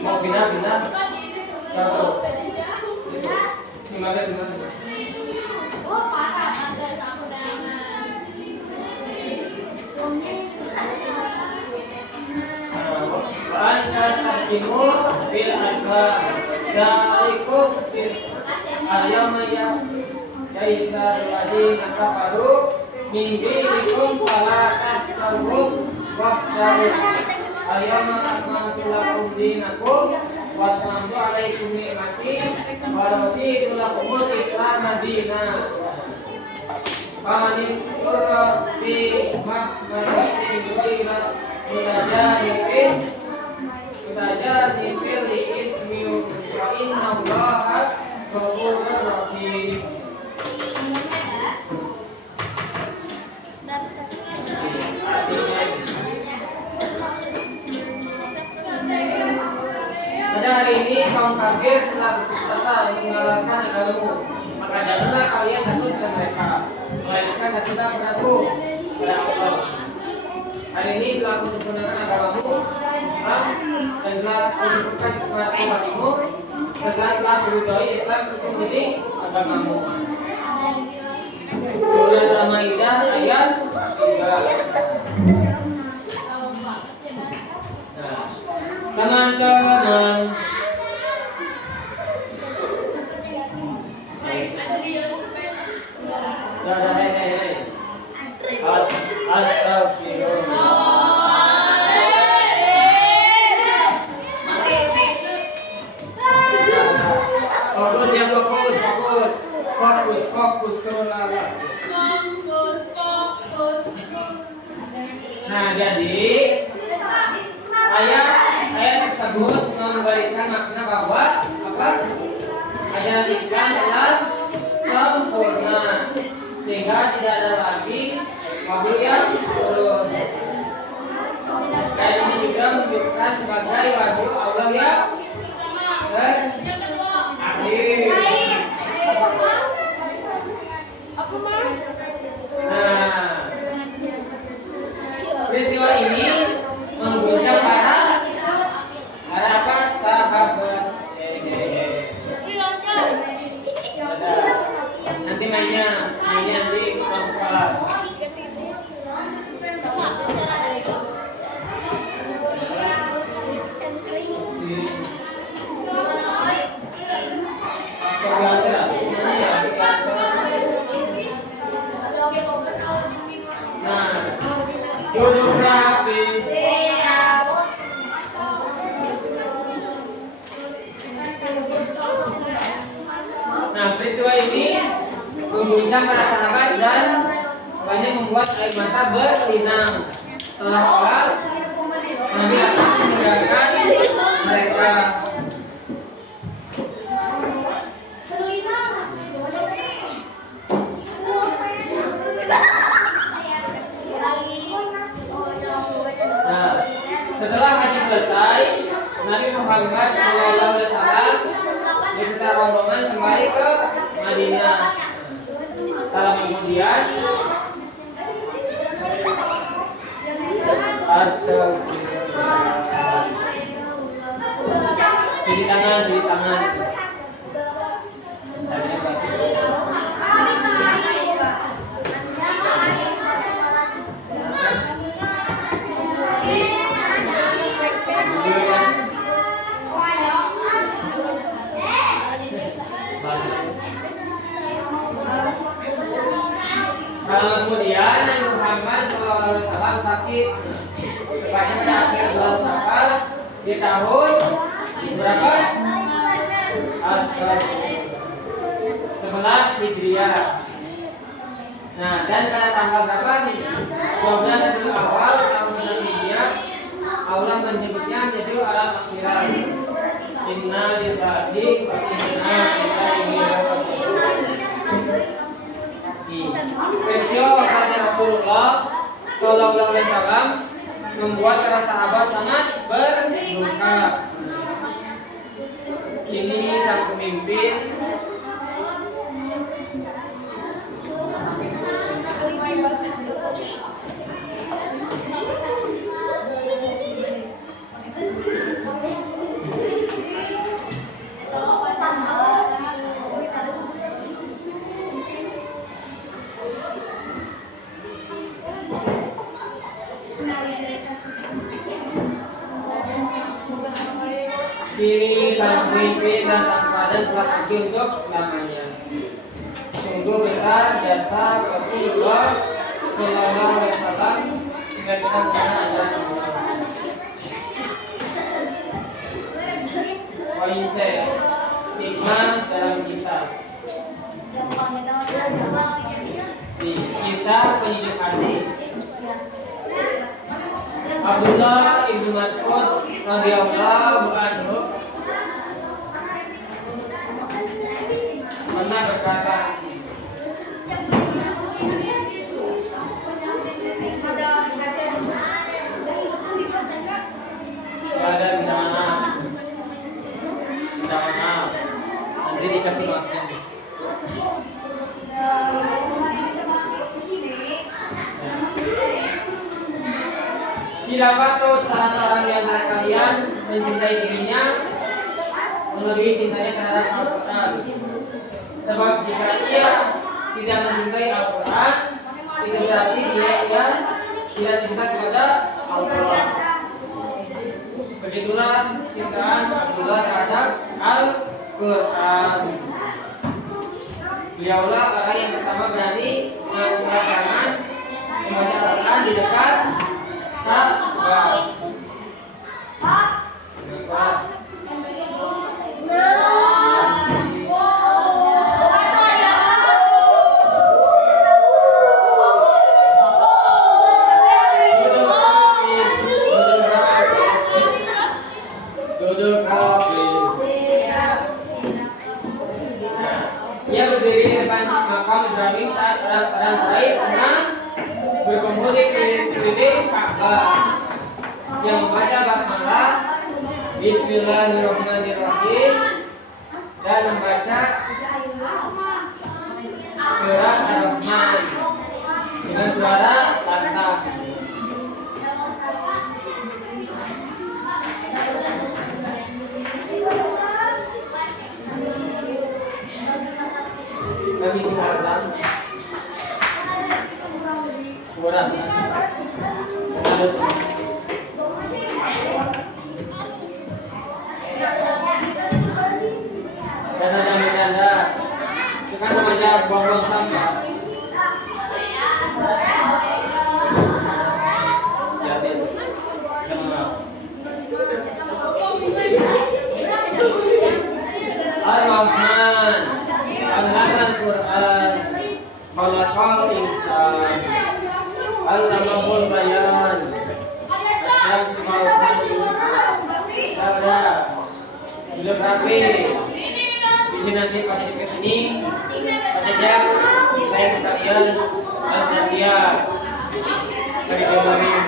mau pindah, Tasimu bil adba dalikum bil ayyama ya jaisa ladina kafaru min dinikum fala tahsabuhum wahdaru ayyama akmaltu lakum dinakum wa atmamtu alaikum ni'mati wa raditu lakumul islam dinan faman yurra fi mahmadatin ghaira mutajahidin fil ismi wa inna Allaha ghafurur rahim. Pada hari ini kaum kafir telah berkata mengalahkan agamamu, maka janganlah kalian takut kepada mereka, melainkan takutlah kepadaku, kepada Allah. Hari ini telah menggunakan agamamu dan telah menunjukkan kepada umatmu, setelah telah meridhoi Islam untuk menjadi agamamu. Surah Al-Maidah ayat 3. Teman-teman, astagfirullah. Fokus ya, fokus turun lagi. Nah, jadi ayat tersebut memberikan makna bahwa apa? Ajaran Islam adalah sempurna, sehingga tidak ada lagi wahyu yang turun. Ayat ini juga menunjukkan sebagai wahyu Allah yang terakhir. Nah, peristiwa ini mengguncang para sahabat. Nanti mainnya di ruang sekolah. Nah, duduk rapi. Nah, peristiwa ini mengguncang para sahabat dan banyak membuat air mata berlinang. Seolah-olah Nabi akan meninggalkan mereka. Nah, setelah Madinah. Setelah kemudian cuci tangan. Kemudian Nabi Muhammad SAW sakit tepatnya pada akhir bulan Safar di tahun berapa? 11 Hijriah. Nah, dan pada tanggal berapa nih? 12 Rabiul Awal tahun 11 Hijriah, Allah menyebutnya menjadi alam akhirat. Inna lillahi wa inna ilaihi Rasio kata Rasulullah Sallallahu Alaihi Wasallam membuat para sahabat sangat berduka. Kini sang pemimpin sang pemimpin dan sang padan telah pergi untuk selamanya. Sungguh besar jasa Rasulullah Sallallahu Alaihi Wasallam dengan benar-benar ada. Poin C, stigma dalam kisah. Di kisah penyidik hadis Abdullah ibnu Mas'ud radhiyallahu anhu pernah berkata, ada minta maaf, nanti dikasih maafnya. Tidak patut salah seorang di antara kalian mencintai dirinya melebihi cintanya terhadap Al-Quran. Sebab jika ia tidak mencintai Al-Quran, itu berarti dia tidak cinta kepada Al-Quran. Begitulah cintaan Abdullah terhadap Al-Quran. Beliaulah orang yang pertama berani mengatakan membaca Al-Quran di dekat Ka'bah. Ia berdiri di depan makam Ibrahim saat orang-orang Quraisy senang berkumpul di sekeliling Ka'bah. Yang membaca basmalah Bismillahirrahmanirrahim dan membaca surat Ar-Rahman dengan suara lantang. Kami silakan surat karena janda suka sengaja buang sampah. Ar-Rahman, Al-Hanan Quran, Khalaqal Insan, Al-Tamahul Bayan, Asyam Saudara, hidup rapi. Di sini nanti pas di sini, saja saya sekalian Al-Nasia dari Kemarin.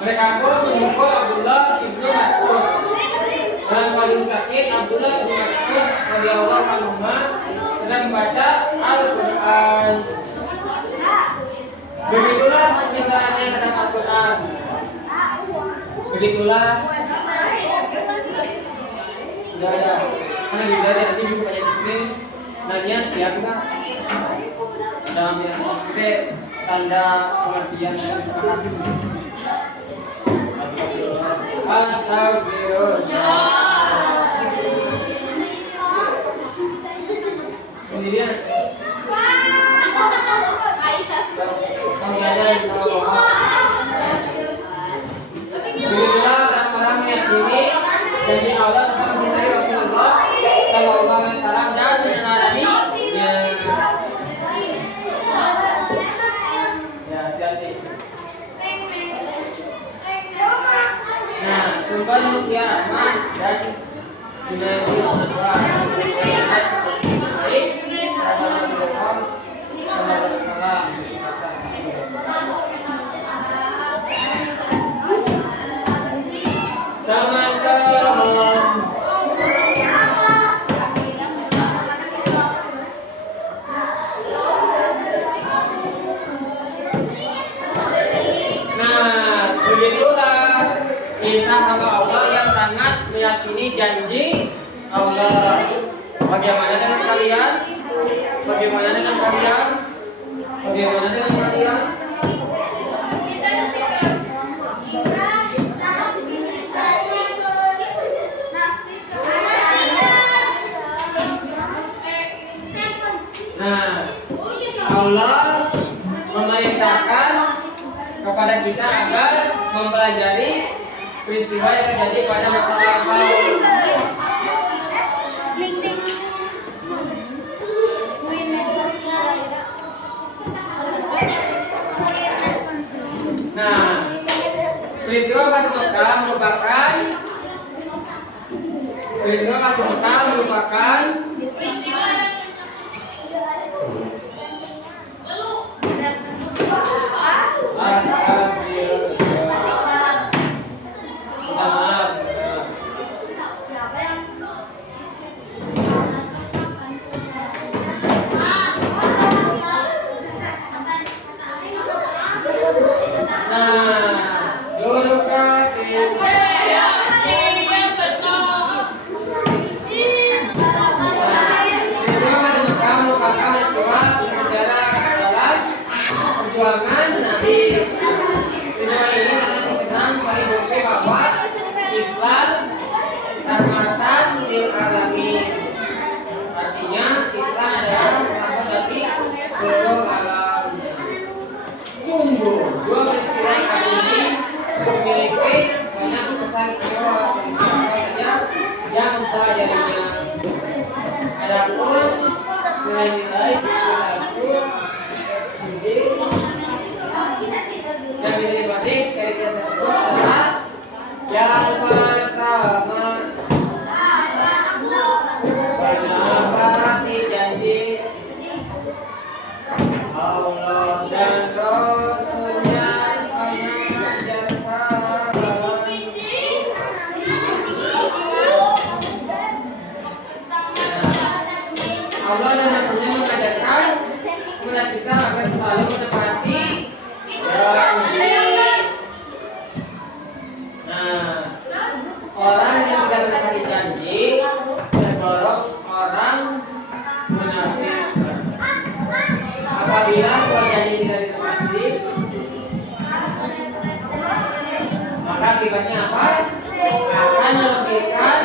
Mereka pun memukul Abdullah ibnu Mas'ud dan paling sakit Abdullah ibnu Mas'ud radhiyallahu anhu sedang membaca Al-Quran. Begitulah cintaannya terhadap Al-Quran. Begitulah. Sudah ya. Karena bisa nanti bisa banyak di sini. Nanya siap nggak? Dalam yang tanda pengertian dan kesepakatan. Astagfirullah. Kemudian begitulah orang-orang yang ini janji Allah tetap mencintai Rasulullah Sallallahu Alaihi Wasallam dan meneladani ya hati-hati. Nah, sumpah mutia Rahman dan Junaidi Rasulullah baik teman-teman. Nah, begitulah kisah hamba Allah yang sangat meyakini janji Allah. Bagaimana dengan kalian? Bagaimana dengan kalian? Bagaimana dengan kalian? Nah, Allah memerintahkan kepada kita agar mempelajari peristiwa yang terjadi pada masa lalu. Nah, peristiwa Fathu Mekah merupakan perjuangan Nabi. Peristiwa ini sangat dikenal sebagai bukti bahwa Islam rahmatan lil alamin. Artinya Islam adalah rahmat bagi seluruh alam. Sungguh dua peristiwa kali ini memiliki banyak pesan istimewa saja yang mempelajarinya. Adapun nilai-nilai perilaku yang dinikmati dari kisah tersebut adalah yang pertama, menepati janji Allah dan Rasulnya mengajarkan Allah dan Rasulnya mengajarkan kepada kita agar selalu menepati janji. Nah, orang yang tidak menepati janji tergolong orang munafik. Apabila suatu janji tidak ditepati, maka akibatnya apa? Akan merugikan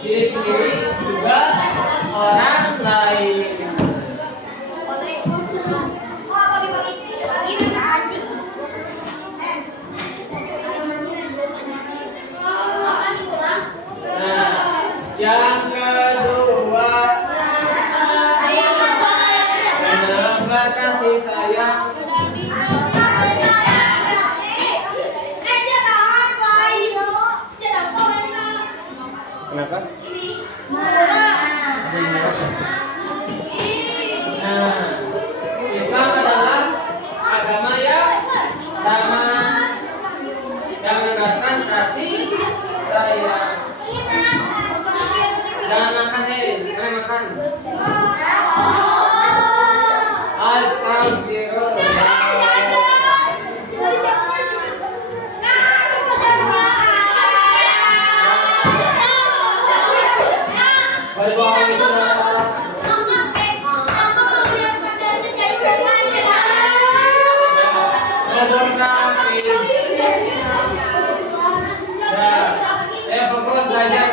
diri sendiri juga orang lain. Kabar kasih sayang. Kenapa? Nah, Islam adalah agama yang sama yang menekankan kasih sayang. Jangan makan kalian makan. Astagfirullah. Berbohong itu adalah salah. Fokus belajar.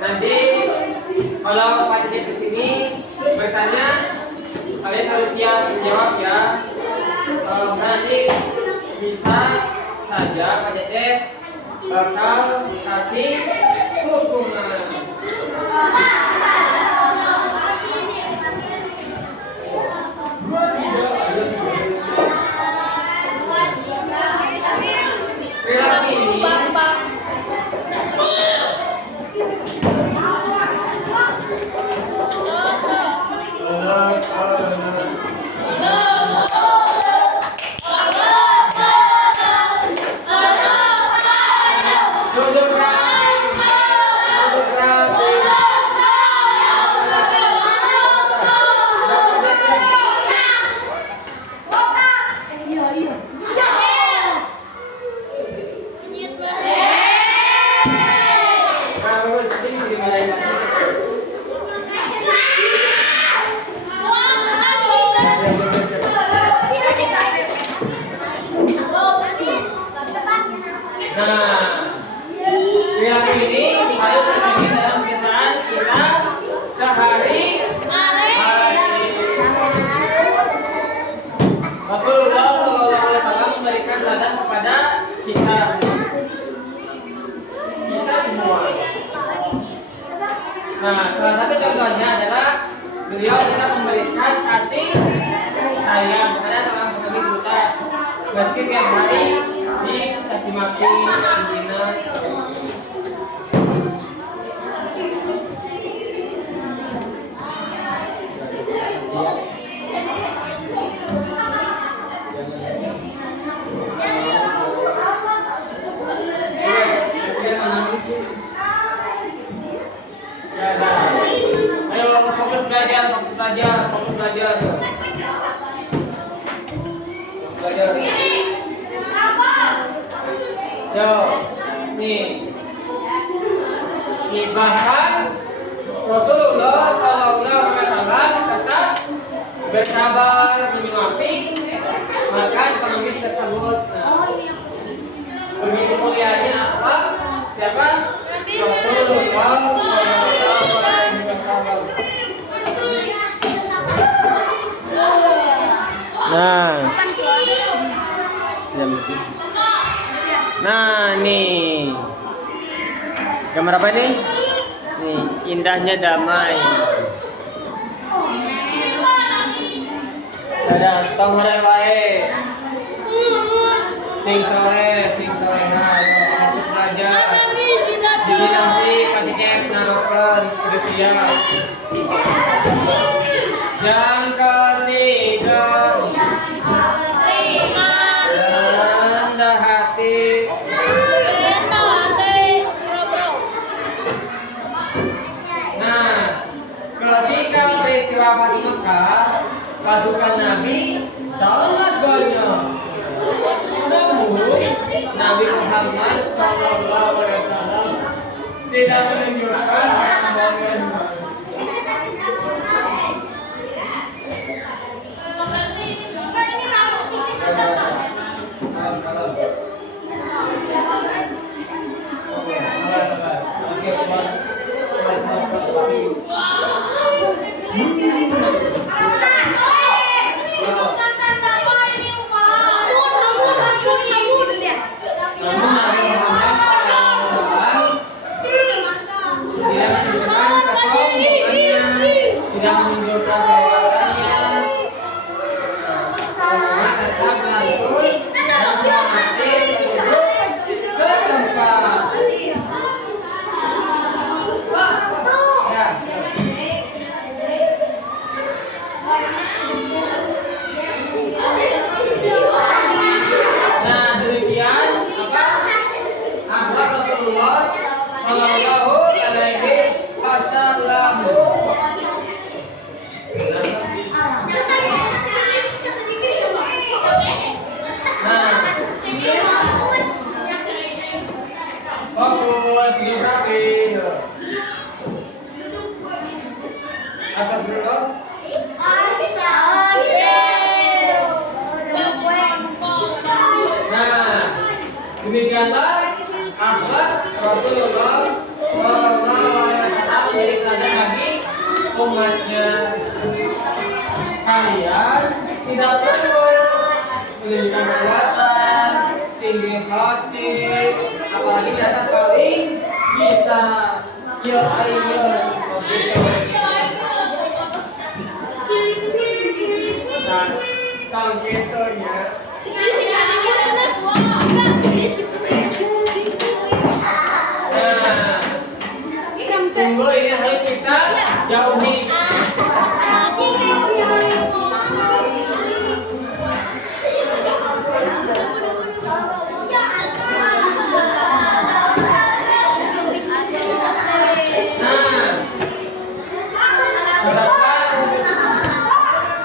Nanti kalau Pak Cicit kesini bertanya, kalian harus siap menjawab ya. Kalau nanti bisa saja Pak Cicit bakal kasih hukuman. Nah, perilaku ini harus terjadi dalam kebiasaan kita sehari-hari. Rasulullah SAW memberikan teladan kepada kita semua. Nah, salah satu contohnya adalah beliau telah memberikan kasih sayang kepada orang pengemis buta, meski tiap hari dicaci maki, dihina. Ayo fokus belajar. Yo, nih bahkan Rasulullah SAW kata bersabar minum api makan pengemis tersebut. Nah, begitu mulianya apa? Siapa? Rasulullah SAW. Nah, nih gambar apa nih? Nih, indahnya damai. Sudah, tong hore wae. Sing sore nah, fokus belajar. Jadi nanti Pak Cicit naroskeun terus siap. Yang ketiga, rendah hati. Nah, ketika peristiwa Fathu Mekkah, pasukan Nabi sangat banyak. Namun Nabi Muhammad SAW tidak menunjukkan kesombongan. Tidak menunjukkan kehebatannya. Astagfirullah. Nah, demikianlah akhlak Rasulullah Shallallahu Alaihi Wasallam menjadi teladan bagi umatnya. Kalian tidak perlu menunjukkan kekuatan, tinggi hati, apalagi data paling bisa. Ya ayo, nah, kalau gitunya. Sungguh ini harus kita jauhi.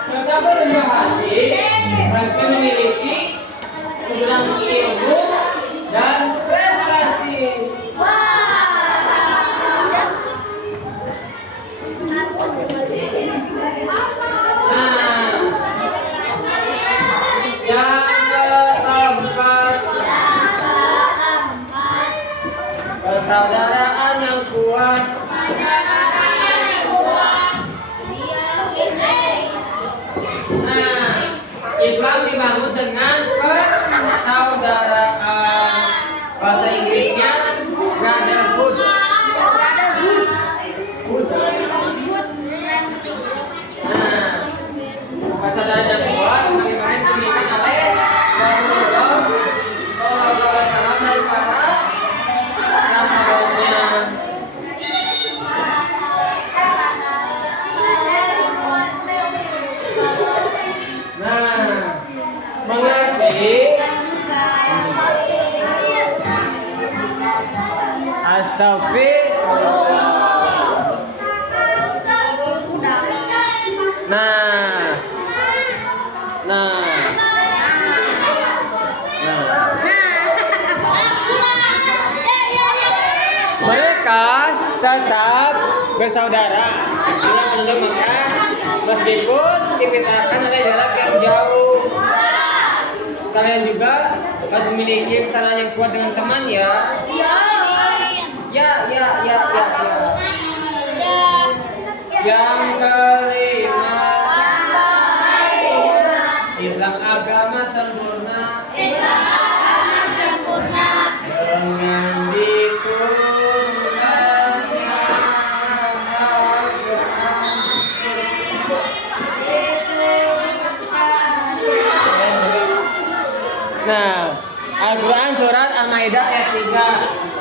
Tetap rendah hati, harus memiliki kebenaran ilmu dan prestasi. Persaudaraan yang kuat. Nah, Islam dibangun dengan persaudaraan. Bahasa Inggrisnya brotherhood. Nah, persaudaraan yang kuat bagaimana diberikan oleh Rasulullah Shallallahu Alaihi Wasallam dari para sahabatnya. Nah, mengerti astagfirullah. Nah, mereka tetap bersaudara bila penduduk Makkah meskipun dipisahkan oleh jarak yang jauh. Kalian juga harus memiliki persaudaraan yang kuat dengan teman ya. Ya. Yang kelima, Islam agama sempurna dengan diturunkannya Al-Quran. Nah, Al-Quran surat Al-Maidah ayat 3.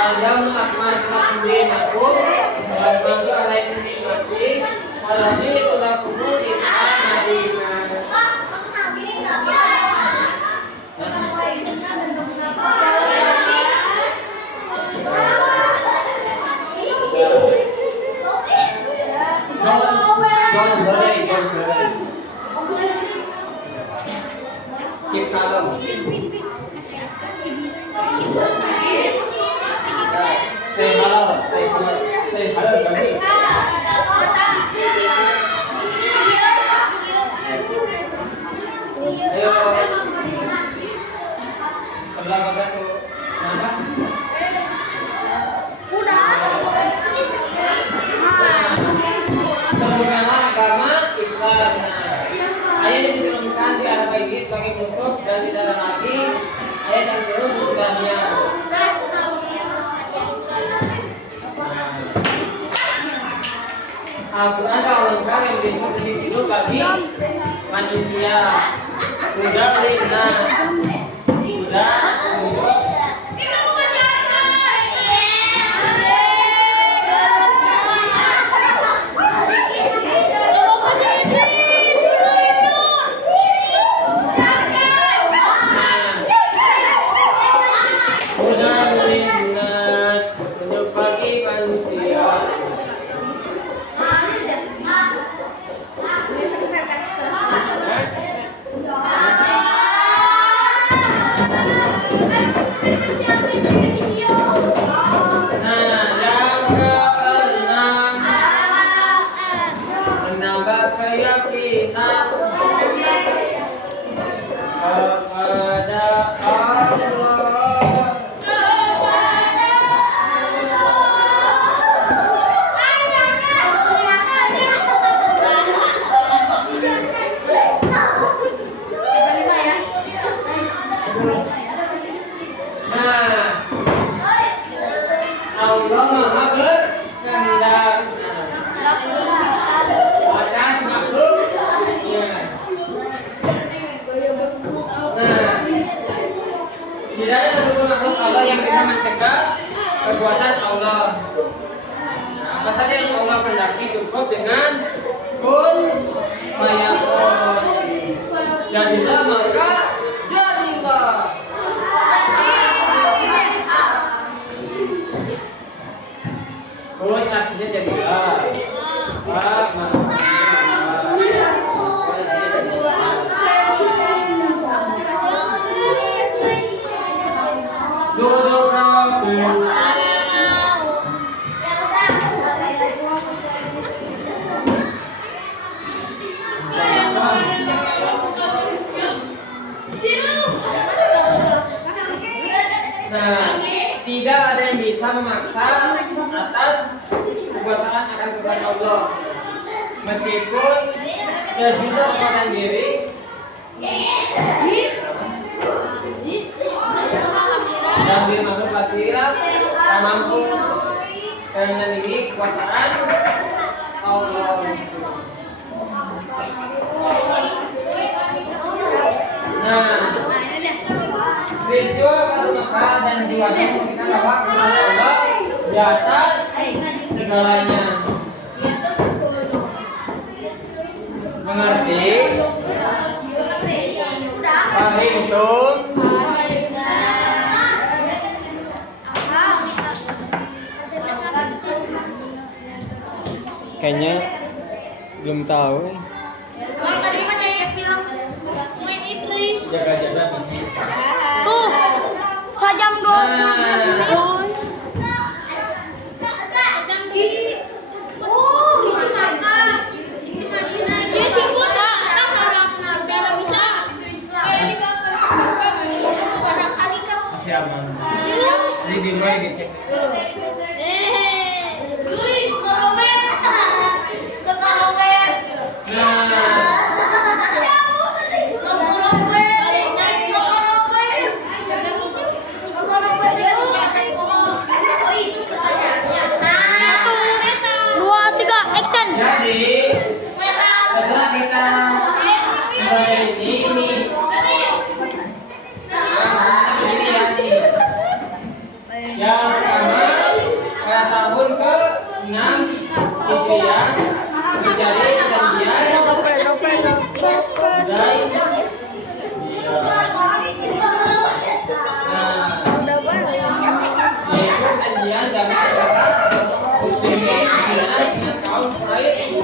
Al-Yawma akmaltu lakum dinakum wa atmamtu alaykum ni'mati wa raditu lakumul Islam dinan. Don't worry. Keep calm. Say hello, kami. Ayo. Sebelah mana tuh? Mana? Sempurnalah agama Islam. Ayat yang diturunkan di Arab ini sebagai penutup dan tidak ada lagi ayat yang turun sesudahnya. Al-Quran kalau lengkap yang disebut hidup bagi manusia. Sudah lina, sudah untuk Allah yang bisa mencegah perbuatan Allah. Nah, apa saja yang Allah kehendaki cukup dengan kun fayakun. Jadilah maka jadilah. Kun artinya jadilah. Duduk rapi. Nah, tidak ada yang bisa memaksa atas kekuasaan akan Tuhan Allah. Meskipun sejuta kekuatan diri dan dia masuk basirat tak mampu karena ini kekuasaan Allah. Nah, itu baru maka dan diwajibkan kita bahwa Tuhan Allah di atas segalanya. Mengerti? Fahimtum? Kayaknya belum tahu. Jaga-jaga bisnis. Tuh, sajam dong. Masih aman. Jadi di rumah dicek. Jadi setelah kita mulai ini ya nih. Yang pertama pada tahun ke-6 Hijriah mencari janjian dan yaitu janjian damai antara muslimin dengan kaum Quraisy.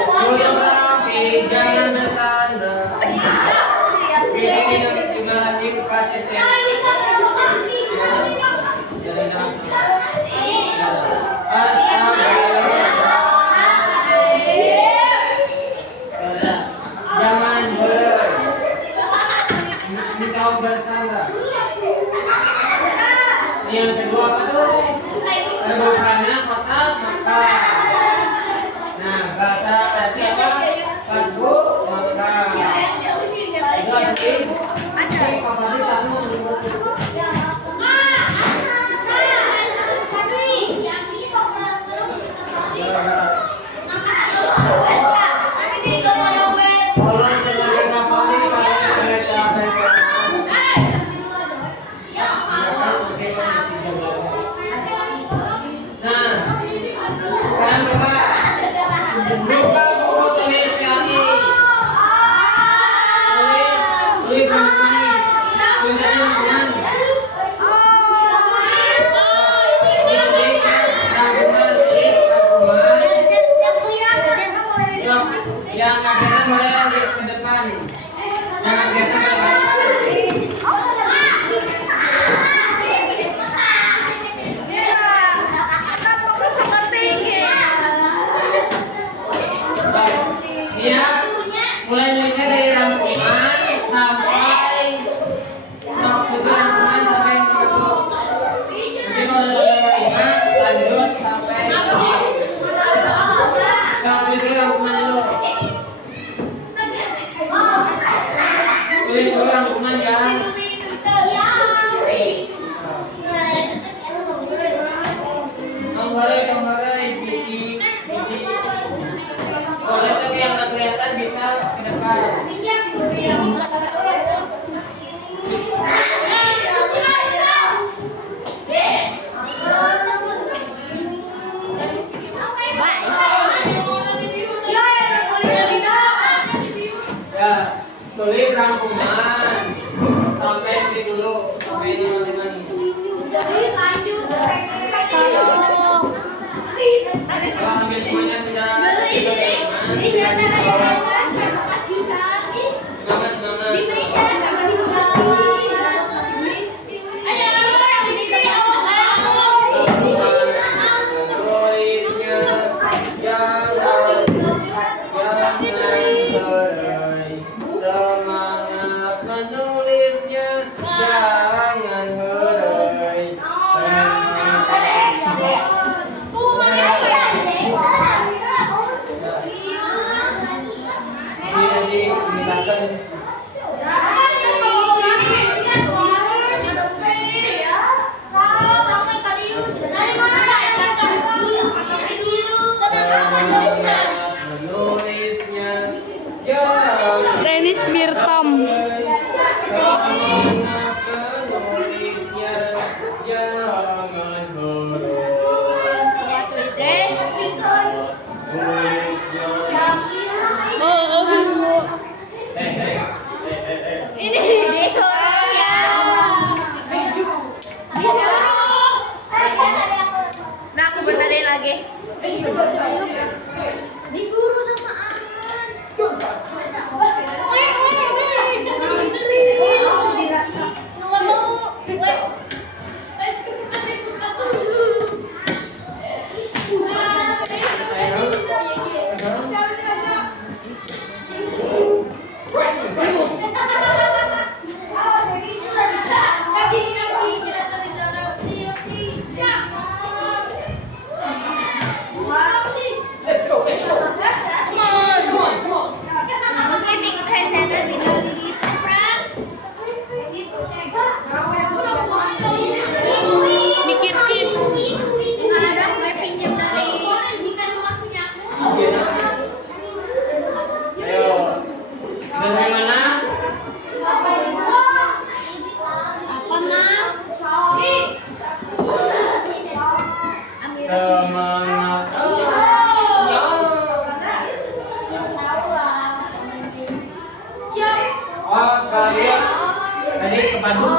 Duduk rapi, jangan bercanda. Ini juga lagi KCC. Jangan kau bercanda. Yang kedua apa tuh? Bukannya kota Makkah. Nah, bahasa arti apa? Fathu Makkah. Itu arti kapan kamu yang akhirnya mulai ke depan, yang akhirnya ya, mulai nulisnya dari rangkuman sampai maksudnya rangkuman sampai yang kedua. Jadi kalau dari 5 lanjut sampai itu rangkuman dulu. Tulis dulu rangkuman ya. Kembali bisi. Boleh tapi yang tak kelihatan bisa ke depan. tulis rangkuman sampai ini dulu, sampai ini mana nih? Kalau ambil semuanya sudah semangat Tenis Birtam. Ini disuruh ya. Nah, aku benerin lagi. Disuruh sama tadi ke Bandung.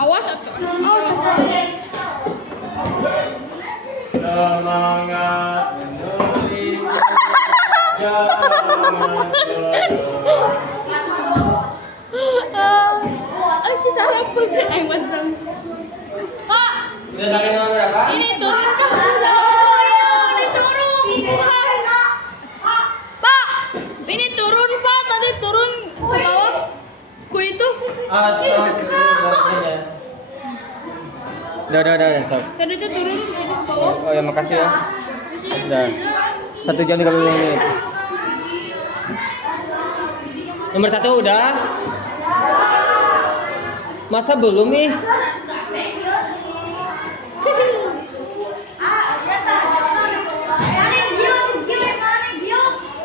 Awas atuh. Semangat menulis jangan Si salah pergi macam. Pak, udah sampai nomor berapa? ini turun kah? Disuruh. Pak, ini turun Pak. Tadi turun ke bawah. Ku itu. Udah, sob. Tadi itu turun ke situ ke bawah. Oh ya, makasih ya. Udah. 1 jam 30 menit. Nomor 1 udah. Masa belum nih?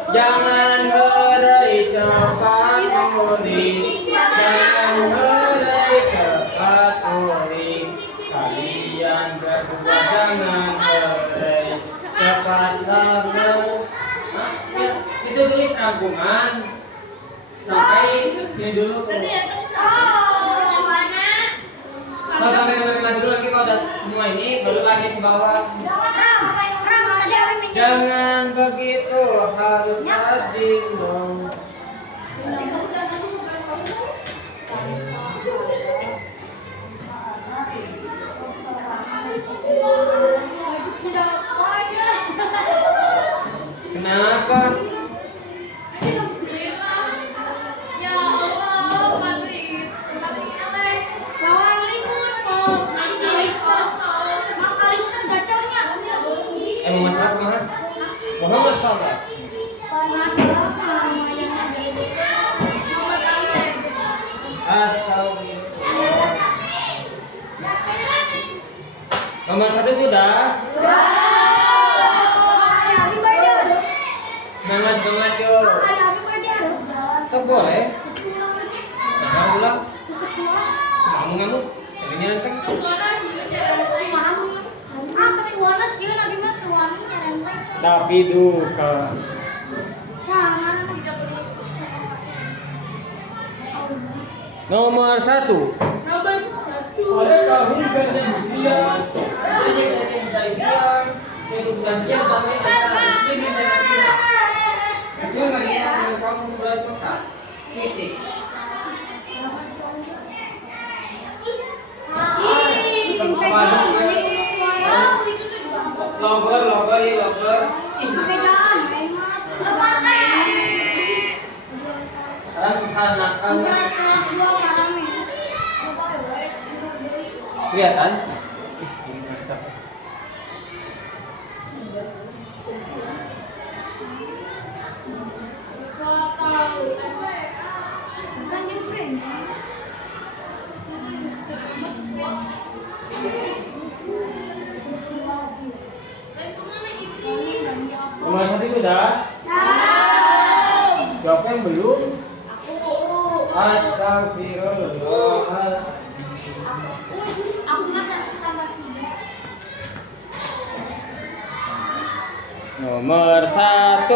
Jangan berai cepat tulis, jangan berai cepat tulis. Kalian berdua jangan berai cepat tulis. Itu tulis rangkuman sampai sini dulu. Kalau sampai ke dulu lagi kalau udah semua ini baru lagi ke bawah. Jangan begitu, harus rajin dong. Kenapa? Muhammad Saleh. Astagfirullah. Nomor 1 sudah. Semangat yuk. Sok boleh. Jangan pulang. Kamu ngamuk. Ini anteng. tapi duka. Nomor 1. Ada tahun perjanjian, perjanjian sampai itu Maria dengan kamu mulai Mekah. Titik. Logger. Sekarang sederhanakan. Kelihatan? Nomor 1 sudah? Siapa yang belum? Astagfirullah. Nomor 1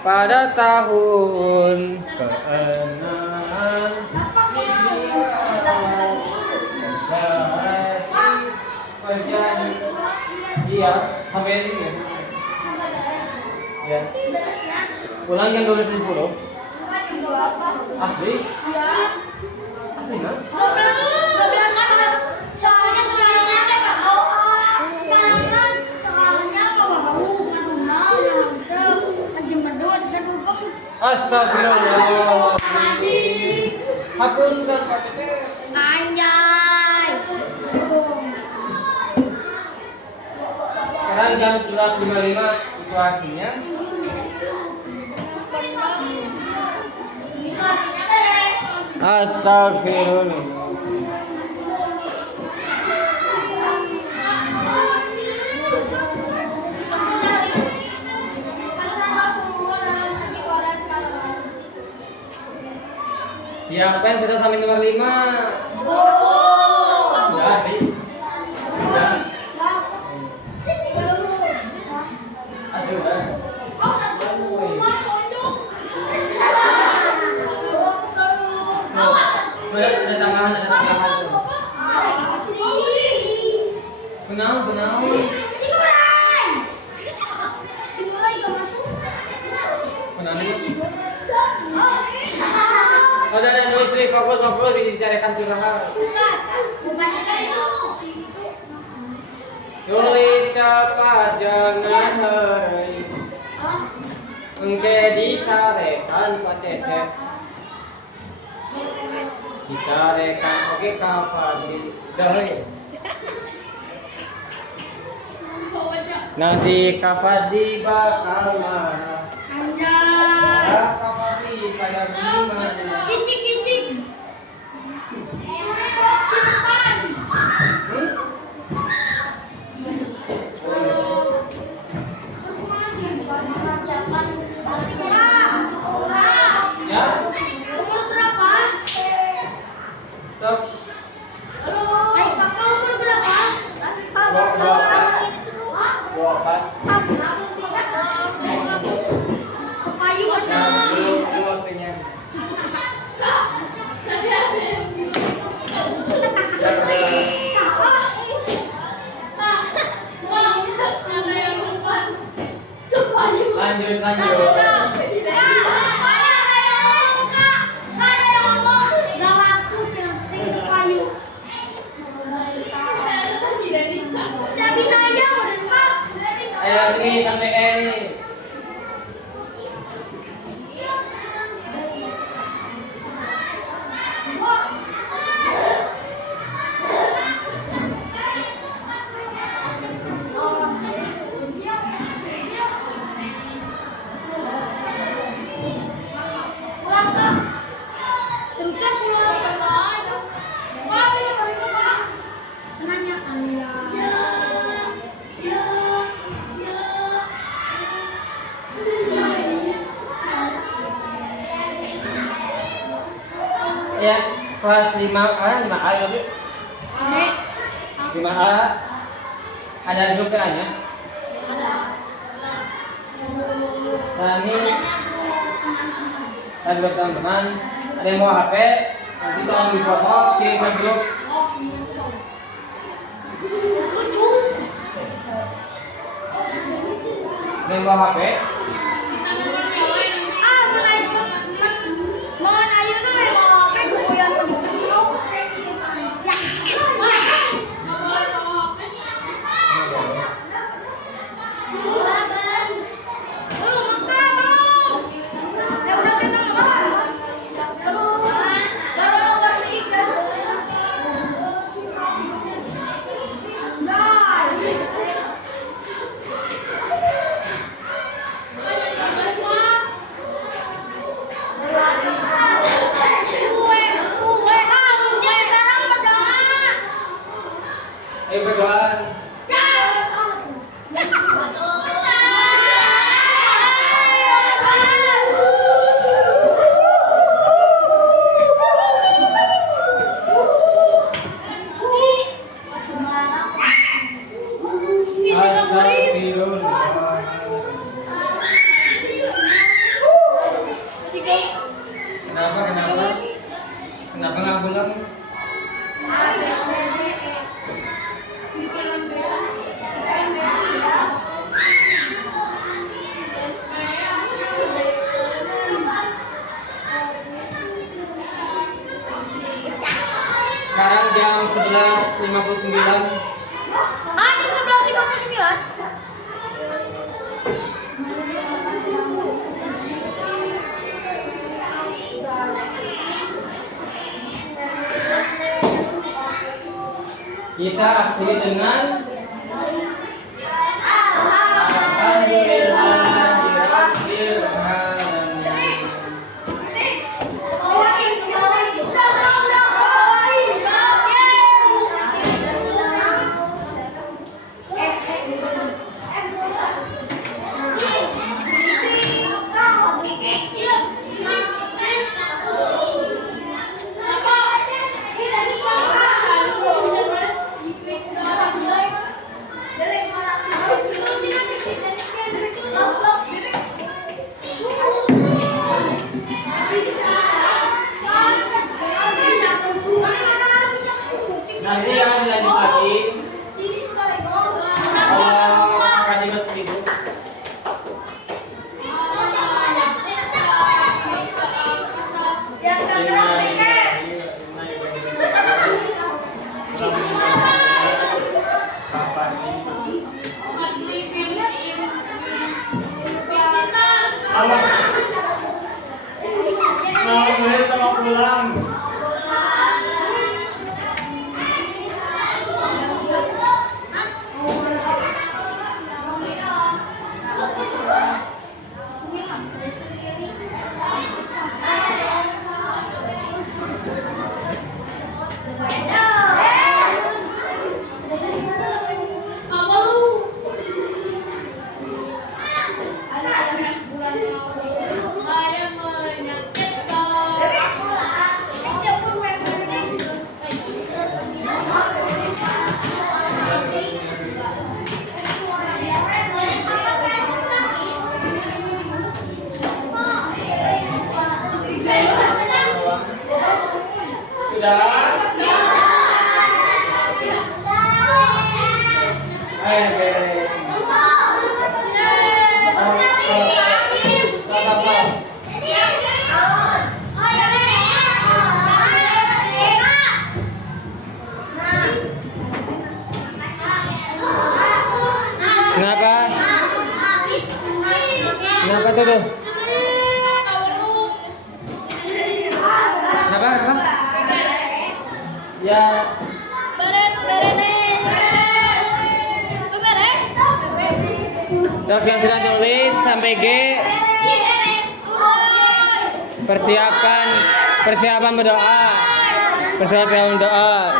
pada tahun ke-6 iya sampai ini ya pulang jam 12.10 asli kan Soalnya sekarang teh soalnya astagfirullah. Hapunten Pak Tete. Anjay. Sekarang jam 11.55 itu artinya astagfirullah. Siapa yang sudah sampai nomor 5? Dari. Ada tambahan. Kenal. Ada istri fokus dicarikan curahan. Tulis cepat jangan hurry. Engke dicarekan Pak Cecep. Dicarekan oke kafan dahai. Nanti Kafadi bakal marah. Anjay. Kafadi kayak gimana? Kicik. Ya? Umur berapa? Stop. Hai, Kakak umur berapa? Bukan. Kepayuan. Belum waktunya. Ya udah. Lanjut. Ayo sini sampai ini. Terusan pulang. Nanya Ya, kelas 5A lebih. 5A ada grup nya? Nah ini saya buat teman-teman, ada yang mau HP, nanti tolong di foto kirim ke grup. Ada yang mau HP? Ayo berdoa. Kenapa nggak pulang? Sekarang jam 11.59. Jam 11.59. Kita akhiri dengan Alhamdulillahirabbil alamin. Nanti yang dilanjut lagi akan dimasuk ibu. Nah, boleh kita mau pulang. Sudah? Ayo beres. Kenapa? Kenapa tuh? Kenapa? Ya. Sok yang sudah tulis sampai G. Persiapan berdoa. Persiapan berdoa.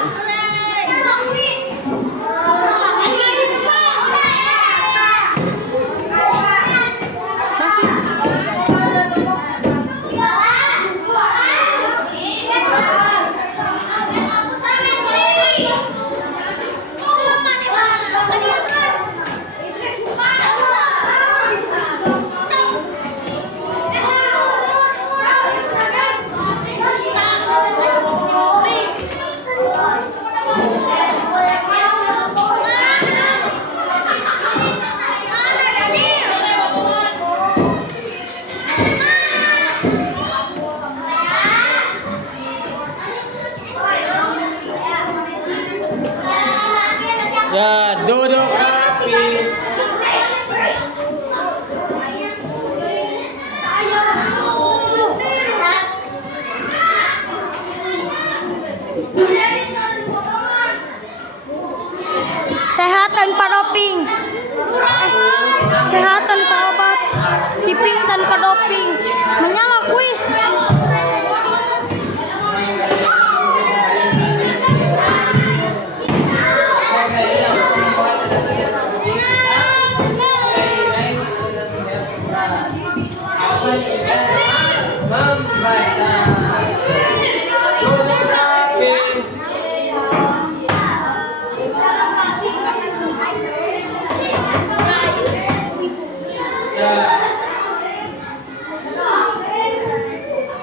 Ya, duduk rapi. Sehat tanpa doping. Sehat tanpa obat. Diping tanpa doping. Menyala kuis. Membaca. Duduk rapi. Ya.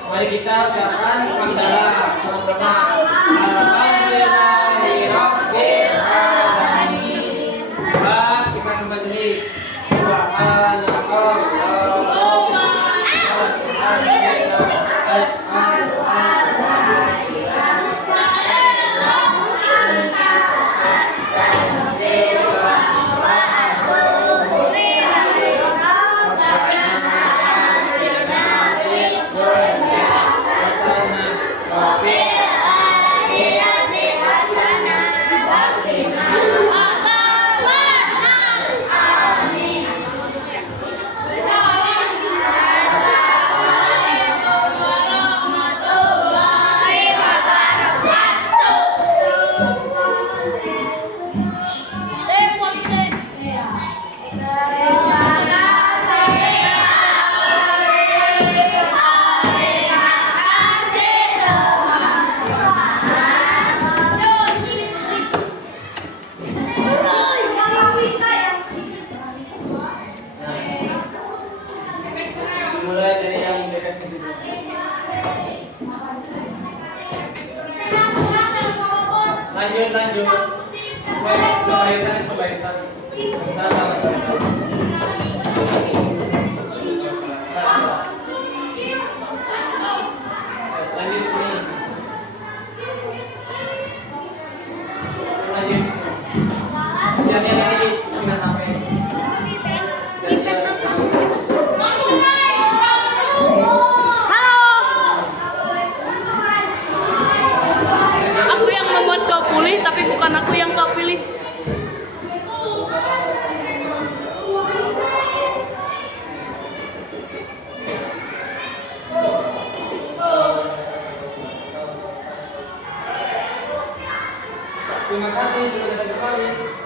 Mari kita ucapkan hamdalah sama-sama. Alhamdulillahirabbil alamin. Baik, kita kembali. Mulai dari yang dekat ke situ. Lanjut. Saya kebaikan. Lanjut sini. Lanjut. Jangan lagi dengan HP. Aku yang membuat kau pulih, tapi bukan aku yang kau pilih. Terima kasih sudah datang kembali.